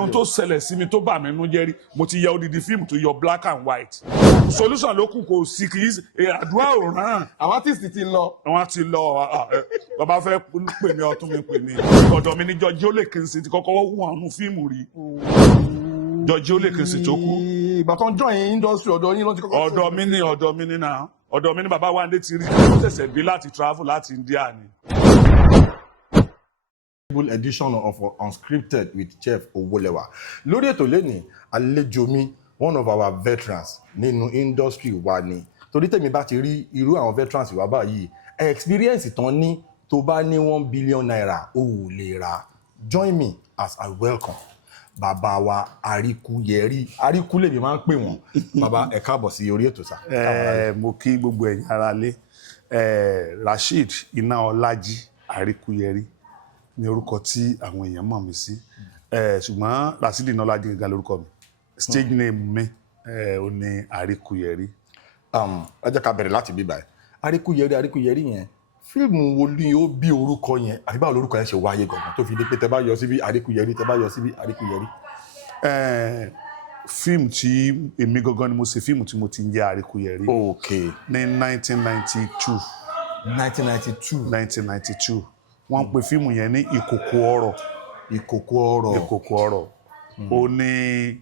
ẹnu tó ṣẹlẹ̀ sí mi tó bà mí nínú jẹ́ rí mo ti yẹ odidi fíìmù tó yọ black and white solution ló kù kò sí kì í àdúrà ò ràn. àwọn artist ti lọ. wọ́n ti lọ bàbá fẹ́ pè mí ọtún mi pè mí ọ̀dọ̀ mi ní George Olekensi ti kọ́kọ́ wọ́n àwọn fíìmù rí George Olekensi tó kú. ìgbà tó ń join industry ọ̀dọ̀ yín ló ti kọ́kọ́. ọ̀dọ̀ mi ní náà ọ̀dọ̀ mi ní bàbá wa ń dé ti rí ó ṣẹ̀ṣẹ̀ dé láti travel láti India ni. Edition of Unscripted with Jeff Owolewa. Lórí ètò lẹ́nìí, àlejò mi, one of our veterans nínú industry wa ni. Torí tèmi bá ti rí irú àwọn veterans wa báyìí, experience tán ní tó bá ní 1 billion naira ó lè rà. Join me as I welcome bàbá wa Arikuyeri. Ariku lèmi máa ń pè wọ́n. Bàbá ẹ káàbọ̀ sí orí ètò sá. Mo kí gbogbo ẹ̀yin ará lé. Rasheed Inaolaji Arikuyeri ní orúkọ tí àwọn èèyàn mọ̀ mí sí ṣùgbọ́n Rasheed Inaolaji gẹ́gẹ́ lórúkọ mi stage name mi ò ní Arikuyeri. Ẹ jẹ́ ká bẹ̀rẹ̀ láti bí báyìí. Arikuyeri yẹn fíìmù wo ni ó bí orúkọ yẹn àbí báwo lórúkọ yẹn ṣe wáyé gangan tó fi dé pé tẹ́ bá yọ síbí Arikuyeri tẹ́ bá yọ síbí Arikuyeri. Fíìmù tí èmi gangan ni mo ṣe fíìmù tí mo ti ń jẹ́ Arikuyeri. Okay. Ní 1992. 1992. Wọ́n pe fíìmù yẹn ní Ìkòkò Ọ̀rọ̀. Ó ní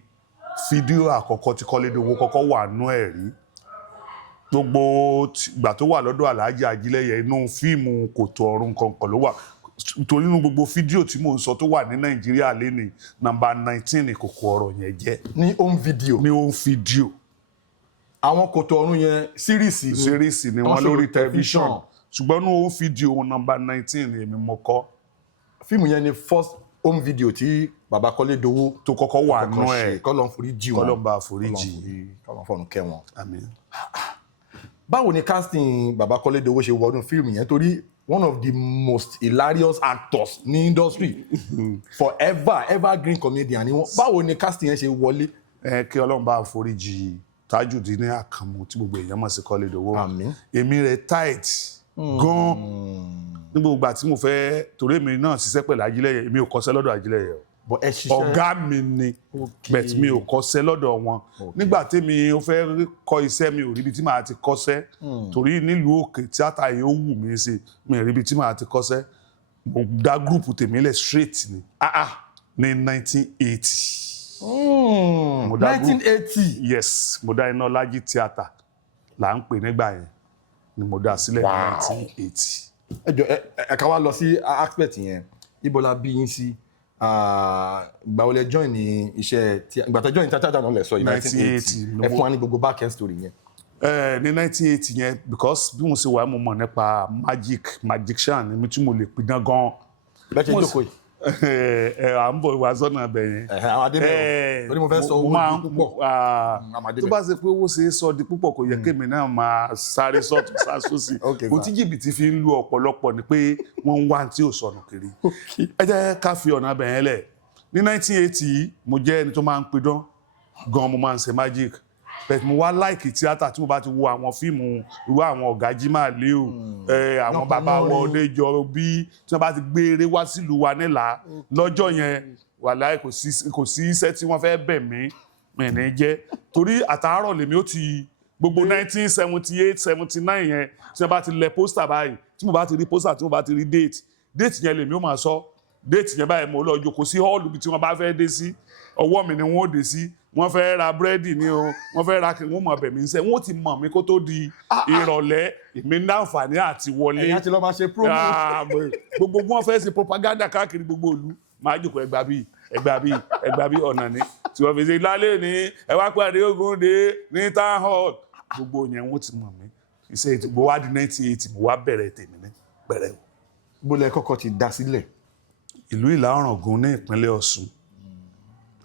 fídíò àkọ́kọ́ tí Kọ́lédé Owó kọ́kọ́ wà nú ẹ̀ rí. Gbogbo ìgbà tó wà lọ́dọ̀ Alhaji Ajílẹ̀yẹ inú fíìmù Kòtò Ọ̀run kankan ló wà. Torí nínú gbogbo fídíò tí mò ń sọ tó wà ní Nàìjíríà lénìí number 19 Ìkòkò Ọ̀rọ̀ yẹn jẹ́. Ní home video. Àwọn Kòtò Ọ̀run yẹn series ni wọ́n lórí tẹlifíṣàn. Ṣùgbọ́n ní home video wọn number 19 èmi mo kọ́. Fíìmù yẹn ni first home video tí bàbá Kọ́lédé Owó tó kọ́kọ́ wà nú ẹ̀. Kọ́lọ́n foríjì wọn. Kọ́lọ́n bá foríjì. Kọ́lọ́n fọ̀run kẹ́ wọn. Àmín. Báwo ni casting bàbá Kọ́lédé Owó ṣe wọnú fíìmù yẹn torí one of the most hilarious actors ní industry forever evergreen comedian ni wọ́n. Báwo ni casting yẹn ṣe wọlé. Kí Ọlọ́run bá foríjì Tajudeen Àkànmú tí gbogbo èèyàn mọ̀ sí Kọ́lédé Owó. Àmín. Èmi rẹ̀ tight gan ní gbogbo ìgbà tí mo fẹ́ torí èmi náà ṣiṣẹ́ pẹ̀lú Ajílẹ̀yẹ èmi ò kọ́ṣẹ́ lọ́dọ̀ Ajílẹ̀yẹ ọ̀gá mi ni bẹ̀t mi ò kọ́ṣẹ́ lọ́dọ̀ wọn nígbà tèmi ó fẹ́ kọ́ iṣẹ́ mi ò ríbi tí màá ti kọ́ṣẹ́ torí nílùú òkè tíátà yìí ó wù mí ṣe mi ò ríbi tí màá ti kọ́ṣẹ́ mo dá gúrùpù tèmi lẹ̀ straight ni ní 1980. 1980. Yes mo dá Inaolaji theatre là ń pè nígbà yẹn ni mo dá sílẹ̀ ní 1980. Ẹ jọ̀ọ́ ẹ ká wá lọ sí aspect yẹn ibo la bí yín sí ìgbà wo lẹ join ní iṣẹ́ tí ìgbà tẹ́ join theatre náà lẹ sọ 1980 ẹ fún wa ní gbogbo back end story yẹn. Ní 1980 yẹn because bí mo ṣe wà mo mọ̀ nípa magician ni mi tí mo lè pidán gan. Bẹ́ẹ̀ ṣe jókòó yìí. À ń bọ̀ wá sọ́nà abẹ yẹn. Àwọn adébẹ̀ torí mo fẹ́ sọ owó di púpọ̀. Tó bá ṣe pé owó ṣe é sọ di púpọ̀ kò yẹ kémi náà máa sáré sọ́tún sásòsì. Kò tí jìbìtì fi ń lu ọ̀pọ̀lọpọ̀ ni pé wọ́n ń wá tí ò sọnù kiri. Ẹ jẹ́ ká fi ọ̀nà abẹ yẹn lẹ̀. Ní 1980 mo jẹ́ ẹni tó máa ń pidán gan mo máa ń ṣe magic. But mo wá láìkì tíátà tí mo bá ti wo àwọn fíìmù irú àwọn ọ̀gá Jimá Leo àwọn bàbá wọn Ọdẹ́jọ bí tí wọ́n bá ti gbé eré wá sílùú wa nílà lọ́jọ́ yẹn wàláhì kò sí iṣẹ́ tí wọ́n fẹ́ bẹ̀ mí ní jẹ́ torí àtàárọ̀ lèmi ó ti gbogbo 1978 79 yẹn tí wọ́n bá ti lẹ pósítà báyìí tí mo bá ti rí pósítà tí mo bá ti rí déètì yẹn lèmi ó máa sọ déètì yẹn báyìí mo lọ jókòó sí họ́ọ̀lù bí tí wọ́n bá fẹ́ dé sí ọwọ́ mi ni wọ́n ó dé sí wọ́n fẹ́ ra búrẹ́dì ni o wọ́n fẹ́ ra kìnnìún mọ̀ bẹ̀mí sẹ́ wọ́n ti mọ̀ mí kó tó di ìrọ̀lẹ́ èmi ní àǹfààní àti wọlé. Ẹ̀yà ti lọ máa ṣe promo. Gbogbo wọn fẹ́ ṣe propaganda káàkiri gbogbo ìlú máa jòkó ẹgbà bíi ọ̀nà ni tí wọ́n fi ṣe lálẹ́ ní ẹ wá pàdé Ògúndé ní town hall gbogbo yẹn wọ́n ti mọ̀ mí iṣẹ́ ìtìgbò wá di 1980 mo wá bẹ̀rẹ̀ tèmi ní pẹ̀rẹ̀. Bólẹ̀ kọ́kọ́ ti dá sílẹ̀. Ìlú Ìlà Ọ̀ràngún ní ìpínlẹ̀ Ọ̀ṣun.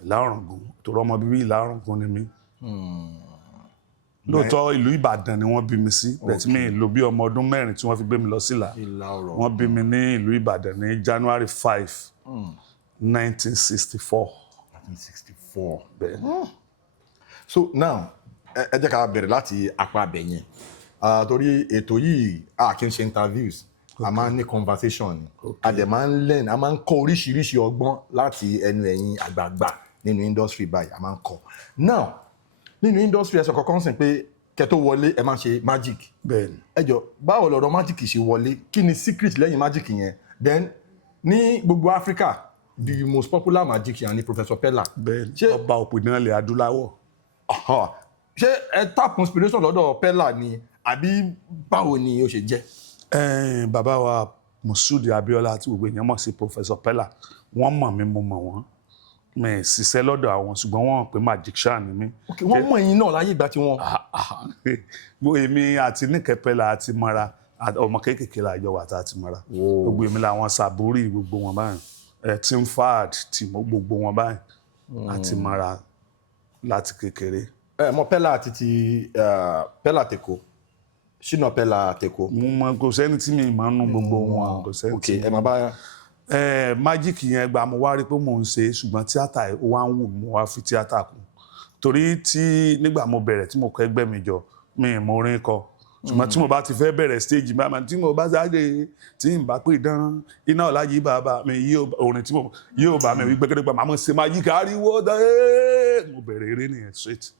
Ìlà Ọ̀ràngún torí ọmọ bíbí Ìlà Ọ̀ràngún ni mí. Lóòótọ́ ìlú Ìbàdàn ni wọ́n bí mi sí bẹ̀tí mi lò bí ọmọ ọdún 4 tí wọ́n fi gbé mi lọ sílà. Wọ́n bí mi ní ìlú Ìbàdàn ní January 5, 1964. 1964. Bẹ́ẹ̀. So now ẹ jẹ́ ká bẹ̀rẹ̀ láti apá abẹ yẹn torí ètò yìí kì í ṣe interviews a máa ń ní conversation ni a dẹ̀ máa ń learn a máa ń kọ́ oríṣiríṣi ọgbọ́n láti ẹnu ẹ̀yin àgbààgbà nínú industry báyìí a máa ń kọ́ now nínú industry ẹ̀sọ̀ kọ̀ọ̀kan sìn pé kẹ́ tó wọlé ẹ máa ṣe magic bẹ́ẹ̀ni ẹ jọ báwo lọ̀rọ̀ magic ṣe wọlé kí ni secret lẹ́yìn magic yẹn then ní gbogbo Africa the most popular magician ni Professor Pella bẹ́ẹ̀ni ọba òpìdánlẹ̀ adúláwọ̀ ṣé ẹ tap inspiration lọ́dọ̀ Pella ni àbí báwo ni ó ṣe jẹ́. Bàbá wa Moshood Abiola àti gbogbo èèyàn mọ̀ sí Professor Pella wọ́n mọ̀ mí mo mọ̀ wọ́n mi ṣiṣẹ́ lọ́dọ̀ àwọn ṣùgbọ́n wọ́n mọ̀ pé magician ni mí. Wọ́n mọ̀ ẹ̀yin náà láyé ìgbà tí wọ́n. Èmi àti Níkẹ́ Pella àti mọ́ra ọmọ kéékèèké la jọ wà tá a ti mọ́ra gbogbo èmi làwọn Sàbórì gbogbo wọn báyìí Tim Fad Timo gbogbo wọn báyìí àti mọ́ra láti kékeré. Mọ̀ Pella àti ti Pella Teko Shina Pella Teko. Mo mọ̀ kò sẹ́ni tí mi máa ń nu gbogbo wọn kò sẹ́ni tí. ẹ máa bá. Magic yẹn gba mo wá rí pé mò ń ṣe ṣùgbọ́n tíátà ó wá ń wù mí mo wá fi tíátà kù torí tí nígbà mo bẹ̀rẹ̀ tí mo kọ́ ẹgbẹ́ mi jọ mi mo orin kọ ṣùgbọ́n tí mo bá ti fẹ́ bẹ̀rẹ̀ stage bá tí mo bá sáré tí n bá pè dán iná ọ̀la yìí bàbá mi orin tí mo yóò bá mi wí gbẹgẹdẹgbẹ màá mọ̀ ṣe magic ariwo dá mo bẹ̀rẹ̀ eré nìyẹn straight.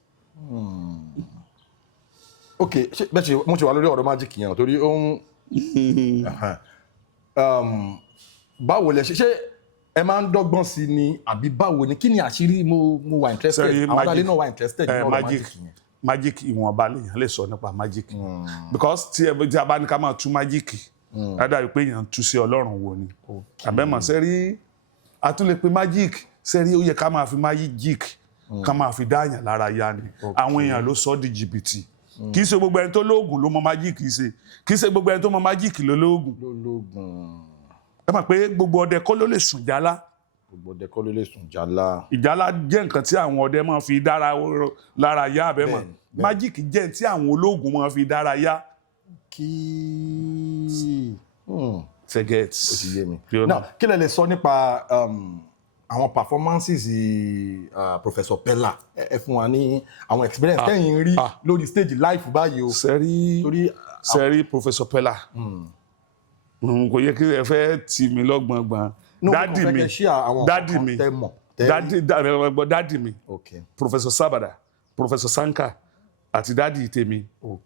Ok bẹ́ẹ̀ ṣe mo ṣe wà lórí ọ̀rọ̀ magic yẹn torí ó ń báwo lẹ ṣe ẹ máa ń dọ́gbọ́n sí ni àbí báwo ni kí ni àṣírí mo wà interested àwọn aráàlú náà wà interested nínú ọ̀rọ̀ magic yẹn. Magic ìwọ̀nba lèèyàn lè sọ nípa magic because tí a bá ní ká máa tú magic dáadáa pé èèyàn tú sí Ọlọ́run wo ni àbẹ́mọ̀ sẹ́rí a tún lè pe magic sẹ́rí ó yẹ ká máa fi magic ká máa fi dáàyàn lára yá ni àwọn èèyàn ló sọ di jìbìtì kì í ṣe gbogbo ẹni tó lóògùn ló mọ magic ṣe kì í ṣe gbogbo ẹni tó mọ magic ló lóògùn. Ẹ mọ̀ pé gbogbo ọdẹ kọ́ ló lè sùn jálá. Gbogbo ọdẹ kọ́ ló lè sùn jálá. Ìjálá jẹ́ nǹkan tí àwọn ọdẹ máa fi dára lára yá àbẹ́mọ̀ magic jẹ́ tí àwọn olóògùn máa fi dára yá. Forget. Ó ti yé mi. Now kí lẹ lè sọ nípa àwọn performances Professor Pella ẹ fún wa ní àwọn experience tẹ́yìn rí lórí stage live báyìí o. Sẹ́rí Professor Pella kò yẹ kí ẹ fẹ́ tì mí lọ́gbọ̀ngbọ̀n dádì mi Professor Sabada Professor Sanka àti dádì tèmi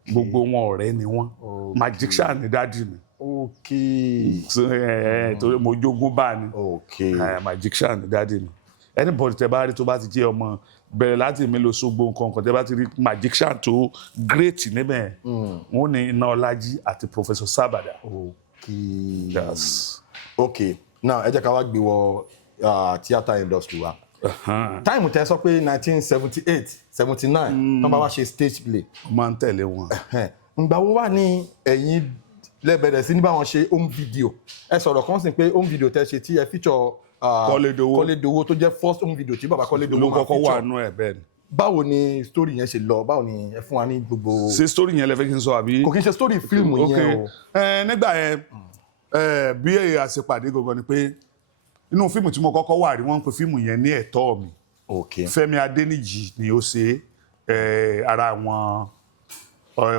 gbogbo wọn ọ̀rẹ́ ni wọ́n magician ni dádì mi torí mo jogún bá ni magician ni dádì mi anybody tẹ bá rí tó bá ti jẹ́ ọmọ bẹ̀rẹ̀ láti mi lọ sógbó nǹkan tẹ bá ti rí magician tó great níbẹ̀ wọ́n ní Ináọlájí àti Professor Sabada. Yes. Okay. Now ẹ jẹ́ ká wá gbé wọ theatre industry wa. Time tẹ́ sọ pé 1978 79 tán bá wá ṣe stage play. Ó máa ń tẹ̀lé wọn. Ǹgbà wo wà ní ẹ̀yin lẹ́bẹ̀rẹ̀ sí ní bá wọn ṣe home video? Ẹ sọ̀rọ̀ kan sí pé home video tẹ́ ṣe tí ẹ feature Kọ́lédowó tó jẹ́ first home video tí bàbá Kọ́lédowó máa feature. Ló kọ́kọ́ wà nú ẹ̀ bẹ́ẹ̀ ni. Báwo ni story yẹn ṣe lọ? Báwo ni ẹ fún wa ní gbogbo. Ṣé story yẹn lẹ fẹ́ kí n sọ àbí. Kò kí n ṣe story fíìmù yẹn o. Nígbà yẹn bí àṣepàdé gangan ni pé inú fíìmù tí mo kọ́kọ́ wà rí wọ́n ń pe fíìmù yẹn ní Ẹ̀tọ́ mi. Fẹ́mi Adéníjì ni ó ṣe ara àwọn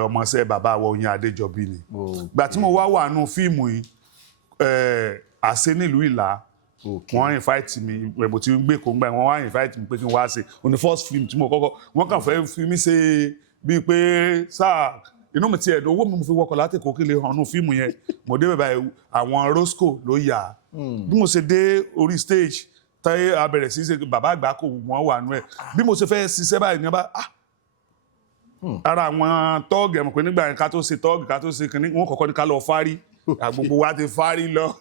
ọmọọṣẹ́ bàbá wa Oyin Adéjọbí ni. Gbà tí mo wà nù fíìmù yìí àṣẹ nílùú Ìlá wọ́n invite mi mo ti gbé kóńgbà wọ́n wá invite mi pé kí n wá ṣe on the first film tí mo kọ́kọ́ wọ́n kàn fẹ́ fi mí ṣe bíi pé sáà inú mi ti ẹ̀dùn owó mi mo fi wọkọ̀ láti kó kílé hàn nù fíìmù yẹn mo dé bẹ̀bẹ̀ àwọn Roscoe ló yà bí mo ṣe dé orí stage táyé abẹ̀rẹ̀ sí ṣe bàbá àgbà kò wọ́n wà nù ẹ̀ bí mo ṣe fẹ́ ṣiṣẹ́ báyìí ní ọba ara àwọn tọ́ọ̀gì ẹ̀mọ̀ pé nígbà yẹn ká tó ṣe tọ́ọ̀gì ká tó ṣe kìnní wọ́n kọ́kọ́ ní ká lọ fárí gbogbo wa ti fárí lọ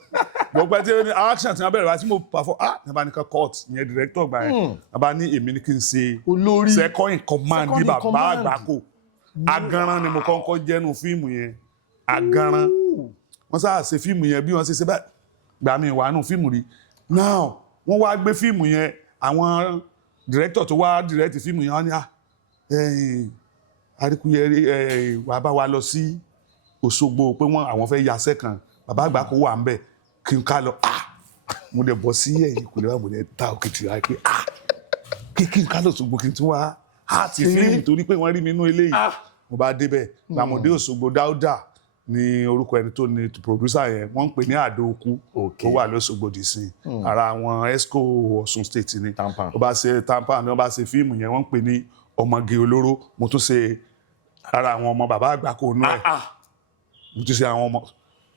gbogbo ẹ tí action ti wọn bẹ̀rẹ̀ wá tí mo perform nígbà ní ká court ìyẹn director gbà yẹn nígbà ní èmi ní kí n ṣe olórí second in command bí bàbá àgbákò Agaran ni mo kọ́kọ́ jẹ́nu fíìmù yẹn Agaran wọ́n sáà ṣe fíìmù yẹn bí wọ́n ṣe bá gbà mí wà nù fíìmù rí now wọ́n wá gbé fíìmù yẹn àwọn director tó wá direct fíìmù yẹn wọ́n ní Arikuyeri wà bá wa lọ sí Òṣogbo pé àwọn fẹ́ yasẹ́ kan bàbá àgbà kó wà ń bẹ̀ kí n ká lọ mo dẹ̀ bọ́ sí ẹ̀yìn kò lè wá mo dẹ̀ ta òkìtì rà pé kí n ká lọ Òṣogbo kí n tún wá ti fíìmù torí pé wọ́n rí mi inú eléyìí mo bá débẹ̀ gbàmọ̀dé Òṣogbo Dáúdà ní orúkọ ẹni tó ní producer yẹn wọ́n ń pè ní Àdóòkú tó wà lóṣogbo dìsìn ara àwọn esco Ọ̀ṣun state ni ó bá ṣe tampa ni wọ́n bá ṣe fíìmù yẹn wọ́n ń pè ní Ọmọge Olóró mo tún ṣe ara àwọn ọmọ bàbá àgbà kò nú ẹ̀ mo tún ṣe àwọn ọmọ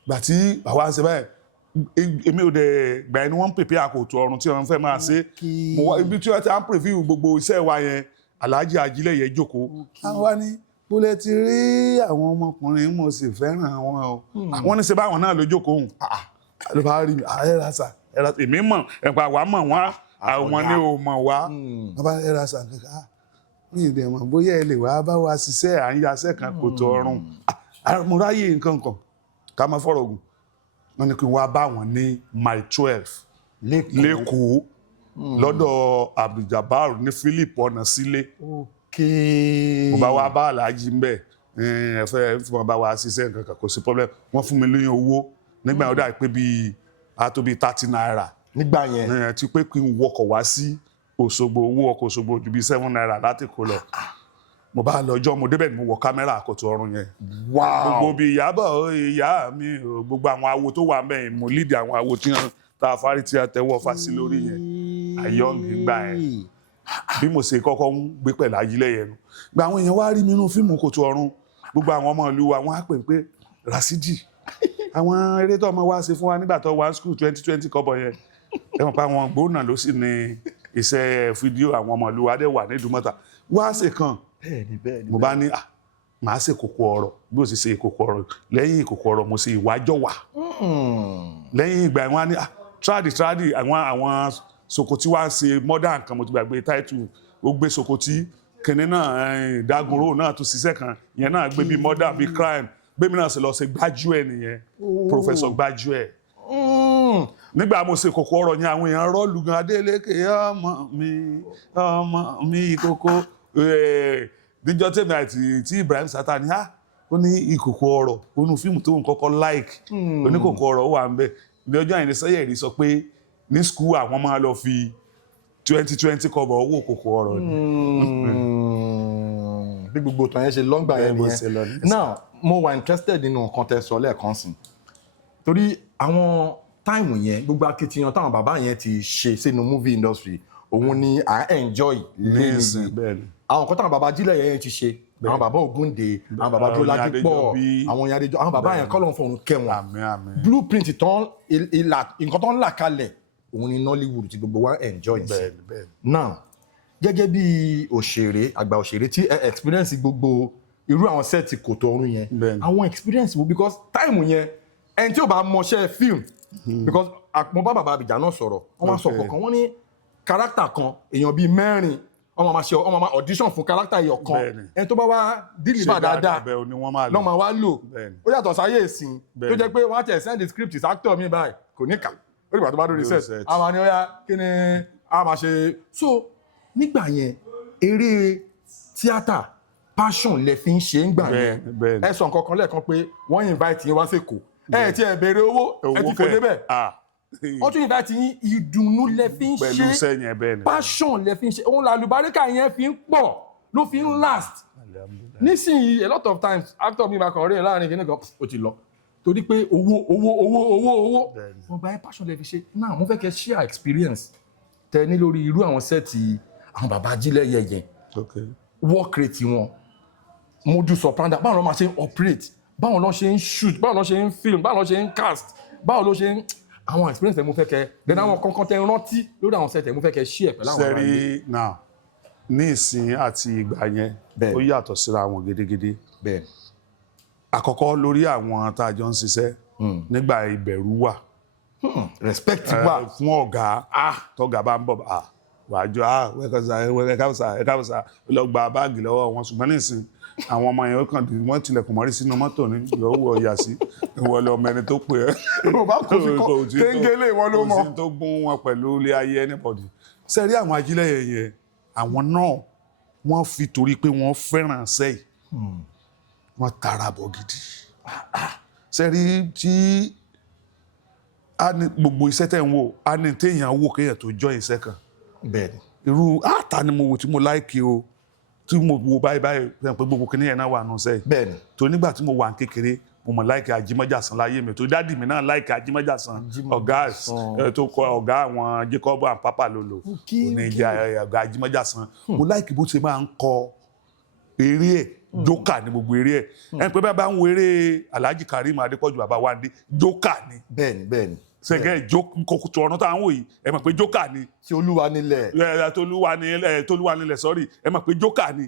gbà tí àwa ṣe báyìí èmi ò dẹ̀ gbà ẹni wọ́n ń pèpè àkótó ọrùn tí wọ́n fẹ́ máa ṣe mo wá ibi tí wọ́n ti à ń preview gbogbo iṣẹ́ wa yẹn Alhaji Ajílẹ̀ yẹn jókòó àwọn wa ní bólẹ̀ ti rí àwọn ọmọkùnrin mo sì fẹ́ràn wọn o àwọn ní ṣe báwọn náà ló jókòó hùn ló bá rí mi ẹ̀rà sà èmi mọ̀ ẹ̀pà wà mọ̀ wọ́n àwọn ni ò mọ̀ wá bàbá ẹ̀rà sà kankan mi ì dẹ̀ mọ̀ bóyá ẹ lè wá bá wa ṣiṣẹ́ à ń yaṣẹ́ kan kò tó ọrùn mo ráyè nǹkan kan ká má fọ̀rọ̀ gùn wọ́n ní kí wọ́n bá wọn ní mile 12 lẹ́kọ̀ọ́ lọ́dọ̀ Abdul-Jabbar ní Philip Ọ̀nàsílé mo bá wá bá Alhaji ń bẹ̀ ẹ̀fẹ́ fún wọn bá wa ṣiṣẹ́ nǹkan kan kò sí problem wọ́n fún mi lóyún owó nígbà yẹn ó dà pé bíi àtòbí 30 naira nígbà yẹn ti pé kí n wọkọ̀ wá sí Òṣogbo owó ọkọ̀ Òṣogbo ju bíi 7 naira láti kó lọ mo bá lọ́jọ́ mo débẹ̀ ni mo wọ kámẹ́rà àkótó ọrùn yẹn gbogbo bíi Ìyábọ̀ ìyá mi gbogbo àwọn awo tó wà mẹ́yìn mo lead àwọn awo tí wọ́n ta afárí tí a tẹ́wọ́ fà sí lórí yẹn àyọ̀ǹgì gbà yẹn bí mo ṣe kọ́kọ́ ń gbé pẹ̀lú Ajílẹ̀ yẹn nu gba àwọn èèyàn wá rí mi nínú fíìmù Kòtò Ọ̀run gbogbo àwọn ọmọ ìlú wa wọ́n á pè pé Rasidi àwọn eré tó ọmọ wa ṣe fún wa nígbà tó wá school 2020 kọ́bọ̀ yẹn ẹ mọ̀ pé àwọn gbóná ló sì ní iṣẹ́ fídíò àwọn ọmọ ìlú wa dẹ̀ wà ní Ìdúmọ̀tà wá ṣe kan mo bá ní màá ṣe Ìkòkò Ọ̀rọ̀ bí ó sì ṣe Ìkòkò Ọ̀rọ̀ lẹ́yìn Ìkòkò Ọ̀rọ̀ mo ṣe Ìwájọwà lẹ́yìn ìgbà wọn ní tradi àwọn Sokoti wá ṣe modern kan mo ti gbàgbé title ó gbé Sokoti kìnní náà Dagunro náà tó ṣiṣẹ́ kan ìyẹn náà gbé bí modern bí crime gbémi náà ṣe lọ ṣe Gbájúẹ̀ nìyẹn Professor Gbájúẹ̀ nígbà mo ṣe Ìkòkò Ọ̀rọ̀ yẹn àwọn èèyàn rọ́ọ̀lù gan Adélékè ọmọ mi Ìkòkò níjọ́ tèmi àti tí Ibrahim Sata ní ó ní Ìkòkò Ọ̀rọ̀ onú fíìmù tó ń kọ́kọ́ like oníkòkò ọ̀rọ̀ wà ń bẹ̀ ní ọjọ́ àyìnlẹ̀ Sanyẹ̀rí sọ pé ní school àwọn máa lọ fi 2020 cover owó Ìkòkò Ọ̀rọ̀ ni bí gbogbo tàn yẹn ṣe lọ́ngbà yẹn nìyẹn now mo wà interested nínú nǹkan tẹ́ sọ lẹ́ẹ̀kan sí torí àwọn táìmù yẹn gbogbo akitiyan táwọn bàbá yẹn ti ṣe sínú movie industry òun ni à ń enjoy lẹ́yìn àwọn nǹkan táwọn bàbá Ajílẹ̀ yẹn ti ṣe àwọn bàbá Ògúndé àwọn bàbá Dúróládípọ̀ àwọn ìyá Adéjọ àwọn bàbá yẹn kọ́lọ̀ fọ̀run kẹwọn blueprint tán nǹkan tán là kalẹ̀ òun ni Nollywood tí gbogbo wa enjoy now gẹ́gẹ́ bí òṣèré àgbà òṣèré tí experience gbogbo irú àwọn sẹ́ẹ̀tì Kòtò Ọ̀run yẹn àwọn experience wo because time yẹn ẹni tí ó bá mọṣẹ́ film because mo bá bàbá Abidjan náà sọ̀rọ̀ wọ́n máa sọ kọ̀ọ̀kan wọ́n ní character kan èèyàn bíi mẹ́rin ọmọ máa audition fún character yìí ọ̀kan ẹni tó bá wá deliver dáadáa lọ́ọ́ máa wá lò ó yàtọ̀ sáyé ìsìn tó jẹ́ pé wọ́n á tẹ̀ send the script is actor mi báyìí kò ní kà ó dìgbà tó bá dórí set àwọn àni ọ̀yà kí ni a máa ṣe so nígbà yẹn eré tíátà passion lẹ fi ń ṣe ń gbà yẹn ẹ sọ nǹkan kan lẹ́ẹ̀kan pé wọ́n invite yín wá sẹ́kọ̀ọ́ ẹ ti ẹ̀ béèrè owó ẹ ti kò débẹ̀ wọ́n tún invite yín ìdùnnú lẹ fi ń ṣe passion lẹ fi ń ṣe òun làlùbáríkà yẹn fi ń pọ̀ ló fi ń last nísìnyí a lot of times actor mi máa kàn rí ẹ láàrin kìíní kan ó ti lọ torí pé owó wọ́n gba ẹ passion lẹ fi ṣe náà mo fẹ́ kẹ́ share experience tẹ ní lórí irú àwọn sẹ́ẹ̀tì àwọn bàbá Ajílẹ̀ yẹ̀yẹ̀ work rate wọn modus operandi báwo ló máa ṣe ń operate báwo ló ṣe ń shoot báwo ló ṣe ń film báwo ló ṣe ń cast báwo ló ṣe ń àwọn experience tẹ mo fẹ́ kẹ́ then àwọn kankan tẹ rántí lórí àwọn sẹ́ẹ̀tì tẹ mo fẹ́ kẹ́ share pẹ̀lú àwọn ará ilé. now ní ìsìn àti ìgbà yẹn ó yàtọ̀ síra wọn gédégédé àkọ́kọ́ lórí àwọn tá a jọ ń ṣiṣẹ́ nígbà ìbẹ̀rù wà respect wà fún ọ̀gá tọ́gá bá ń bọ̀ wàjọ ẹ̀káwùsà lọ gba báàgì lọ́wọ́ wọn ṣùgbọ́n nísìn àwọn ọmọ yẹn ó kàn dé wọ́n tilẹ̀kùn mọ́rí sínú mọ́tò ní ìyọ̀wò ọ̀yà sí ìwọ lọ mẹ́ni tó pè é kò sí téńgélé wọn ló mọ̀ kò sí tó gún wọn pẹ̀lú ilé ayé anybody sẹ́rí àwọn Ajílẹ̀ yẹn àwọn náà wọ́n fi torí pé wọ́n fẹ́ràn sẹ́yìn wọ́n tara bọ̀ gidi sẹ́rí tí a ní gbogbo iṣẹ́ tẹ̀ ń wò a ní téèyàn wò kéèyàn tó jọ iṣẹ́ kan bẹ́ẹ̀ni irú ta ni mo wò tí mo láìkì o tí mo wo báyìí pé gbogbo kìnìún yẹn náà wà nù sẹ́yìn bẹ́ẹ̀ni tó nígbà tí mo wà ní kékeré mo mọ̀ like Ajímọ́jàsán láyé mi tó dádì mi náà like Ajímọ́jàsán ọ̀gá tó kọ ọ̀gá àwọn Jacob and Papa Lolo òní jẹ́ ọ̀gá Ajímọ́jàsán mo like bó ṣe máa ń kọ eré ẹ̀ Joker ní gbogbo eré ẹ̀ ẹni pé bá ń wo eré Alhaji Karim Adépọ̀jù bàbá Wándé Joker ni bẹ́ẹ̀ni sẹ́gẹ́ kòkòtò ọ̀run tá à ń wò yìí ẹ mọ̀ pé Joker ni tí Olúwa nílẹ̀ tolúwa nílẹ̀ sọ́rí ẹ mọ̀ pé Joker ni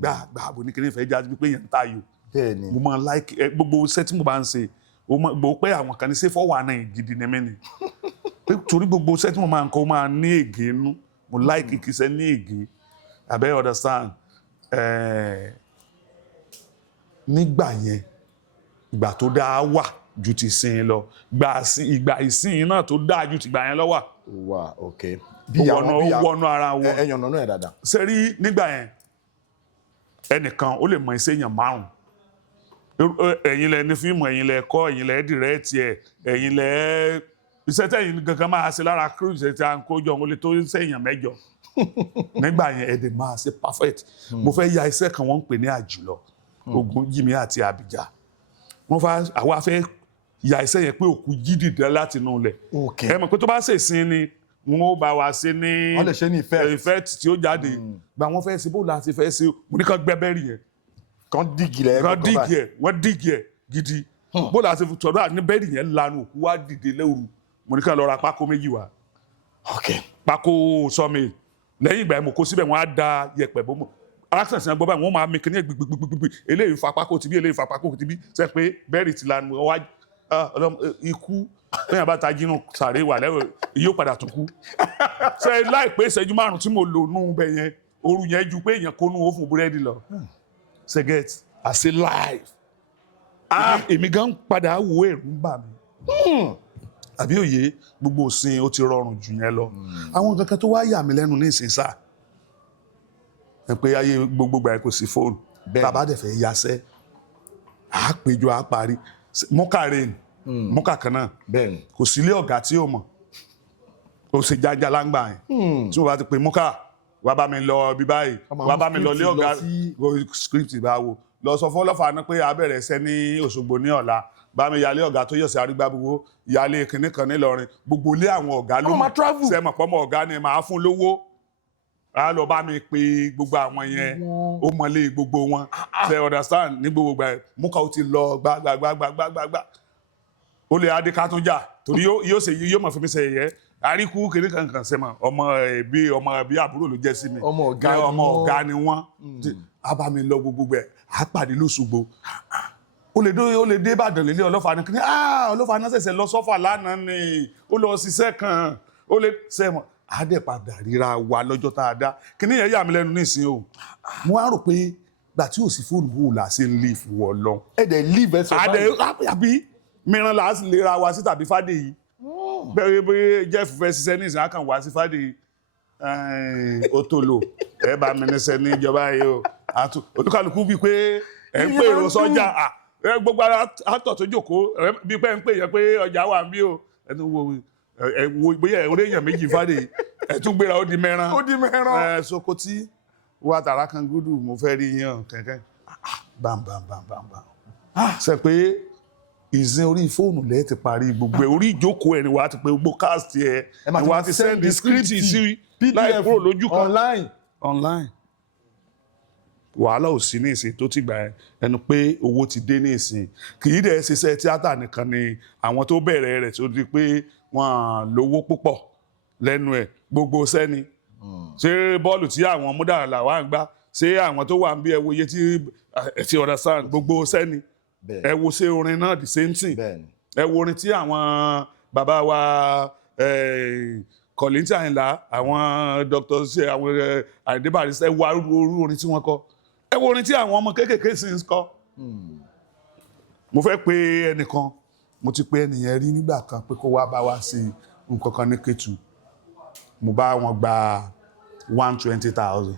gbàgbà ní kíní ìfẹ́ jáde pé yẹn ń tayò mo máa like gbogbo iṣẹ́ tí mo bá ń ṣe mo pé àwọn kan ní ṣe 419 gidi ní mẹ́ni torí gbogbo iṣẹ́ tí mo máa ń kọ́ máa ní ègé inú mo like kí iṣẹ́ ní ègé abẹ́ understand nígbà yẹn ìgbà tó dáa wà ju ti sin lọ ìgbà ìsìn náà tó dáa ju ti gbà yẹn lọ wà. wà ok bí wọnú ara wọn ẹyàn náà ẹ dáadáa. ṣe rí nígbà yẹn ẹnìkan ó lè mọ iṣẹ́ èèyàn márùn ẹ̀yin lẹ ní fíìmù ẹ̀yin lẹ kọ́ ẹ̀yin lẹ dìrẹ́ẹ̀tì ẹ̀ ẹ̀yin lẹ iṣẹ́ tẹ̀yin gangan máa ṣe lára cruise tí a ń kójọ ó lè tó iṣẹ́ èèyàn mẹ́jọ nígbà yẹn ẹ̀dẹ̀ máa ṣe perfect mo fẹ́ ya iṣẹ́ kan wọ́n ń pè ní àjùlọ Ògúnjìmí àti Àbíjà àwa fẹ́ ya iṣẹ́ yẹn pé òkú jí dìde láti inú ilẹ̀ ẹ mọ̀ pé tó bá ṣèṣin ni wọn ó bá wa ṣe ní effect tí ó jáde gba wọn fẹ́ ṣe bó láti fẹ́ ṣe mo ní kàn gbẹ́bẹ́rì yẹn kan dígì ẹ̀ wọ́n dígì ẹ̀ gidi bó láti tọ́jú àní bẹ́ẹ̀rì yẹn lanu òkú wá dìde lẹ́rù mo ní kàn lọ ra pákó méjì wá pákó sọ́mi lẹ́yìn ìgbà yẹn mo kó síbẹ̀ wọ́n á da yẹ̀pẹ̀ bó mọ̀ aláṣẹ ìsìn agbọ́bá wọn máa mi kíní gbigbigbigbi eléyìí fa pákó tibí eléyìí fa pákó tibí ṣe pé bẹ́ẹ̀rì ti lanu wá ikú lẹ́yìn àbá ta jínú sàré wà lẹ́wọ̀ yóò padà tún kú ṣe láìpẹ́ ìṣẹ́jú márùn-ún tí mo lò nù bẹ̀ yẹn ooru yẹn ju pé èèyàn kó nù ó fún búrẹ́dì lọ ṣe get àṣẹ live èmi gan padà wo ẹ̀rù ń bà mí àbí òye gbogbo òsìn ó ti rọrùn jù yẹn lọ àwọn kankan tó wá yà mí lẹ́nu ní ìsìn sáà ẹ pé ayé gbogbo gbà kò sí fóònù tàbá dẹ̀ fẹ́ yaṣẹ́ àápéjọ àáparí mọ́kàrẹ́ mọ́kà kan náà kò sí ilé ọ̀gá tí ó mọ̀ ó ṣe jájá láǹgbà yẹn tí wọ́n bá ti pè mọ́kà wá bá mi lọ bí báyìí wá bá mi lọ ilé ọ̀gá script báwo lọ sọ fún ọlọ́fà náà pé a bẹ̀rẹ̀ iṣẹ́ ní Òṣogbo ní ọ̀la bá mi yálé ọ̀gá tó yọ̀ sí Arígbábuwó yálé kinní kan nílọrin gbogbo ilé àwọn ọ̀gá ló mọ̀ sẹ́mọ̀ pọ́mọ ọ̀gá ni màá fún lówó a lọ bá mi pe gbogbo àwọn yẹn ó mọlé gbogbo wọn ṣe understand ní gbogbo gbà múkà ó ti lọ gbàgbàgbàgbàgbà ó lè adé ká tún jà torí yóò mọ̀ fún mi ṣe yẹ àríkú kìnní kankan ṣe mọ̀ ọmọ ẹbí àbúrò ló jẹ́ sí mi ọmọ ọ̀gá ni wọ́n a bá mi lọ gbogbo gbẹ a pàdé l'Óṣogbo ó lè dé Ìbàdàn lélẹ̀ ọlọ́fà ní kíní ọlọ́fà náà ṣẹ̀ṣẹ̀ lọ sọ́fà lánàá ni ó lọ ṣiṣẹ́ kan ó lè ṣe mọ̀ àdẹ̀padà ríra wa lọ́jọ́ tá a dá kíní yẹn yà mí lẹ́nu nísìnyí o mo á rò pé gbà tí ò sí fóònù wò là ṣe ń lè fi wọ lọ. ẹ̀dẹ̀ leave ẹ̀sọ̀ báyìí àbí mìíràn là á sì lè ra wa sí tàbí Fádèyí bẹ́ẹ̀ bí Jeff fẹ́ ṣiṣẹ́ nísìnyí á kàn wá sí Fádèyí ó tó lò ẹ bá mi níṣẹ́ ní ìjọba yìí o olúkàlùkù bíi pé ẹ̀ ń pè èrò sọ́jà gbogbo àtọ̀ tó jókòó bíi pé ń pè yẹn pé ọjà wà ń bí o ẹni wo bóyá ẹ̀rọ èèyàn méjì Fádèyí ẹ̀tún gbéra ó di mẹ́rán Sokoti wà tàrà kan gúdù mo fẹ́ rí yàn kẹ̀kẹ́ bàmbàmbàmbàmbà ṣe pé ìsìn orí fóònù lẹ́ẹ̀ ti parí gbogbo ẹ̀ orí ìjókòó ẹ̀ ni wàá ti pé gbogbo cast ẹ̀ ni wàá ti send the script sí láì kúrò lójú kan online wàhálà ò sí ní ìsìn tó ti gbà ẹnu pé owó ti dé ní ìsìn kì í dẹ̀ ṣiṣẹ́ tíátà nìkan ni àwọn tó bẹ̀rẹ̀ rẹ̀ tó di pé wọ́n lówó púpọ̀ lẹ́nu ẹ̀ gbogbo sẹ́ni ṣé bọ́ọ̀lù tí àwọn múdàlá wà ń gbá ṣé àwọn tó wà ń bí ẹwọ iye tí understand gbogbo sẹ́ni ẹ wo ṣe orin náà the same thing ẹ wo orin tí àwọn bàbá wa Kọ̀lìntì Àyìnlá àwọn Dr. ṣe àwọn Àyìndé Barrister ẹ wo orú orin tí wọ́n kọ ẹ wo orin tí àwọn ọmọ kéékèèké sì ń kọ. mo fẹ́ pe ẹnìkan mo ti pe ẹnìyẹn rí nígbà kan pé kó wá bá wa sí nǹkan kan ní Kétu mo bá wọn gba 120,000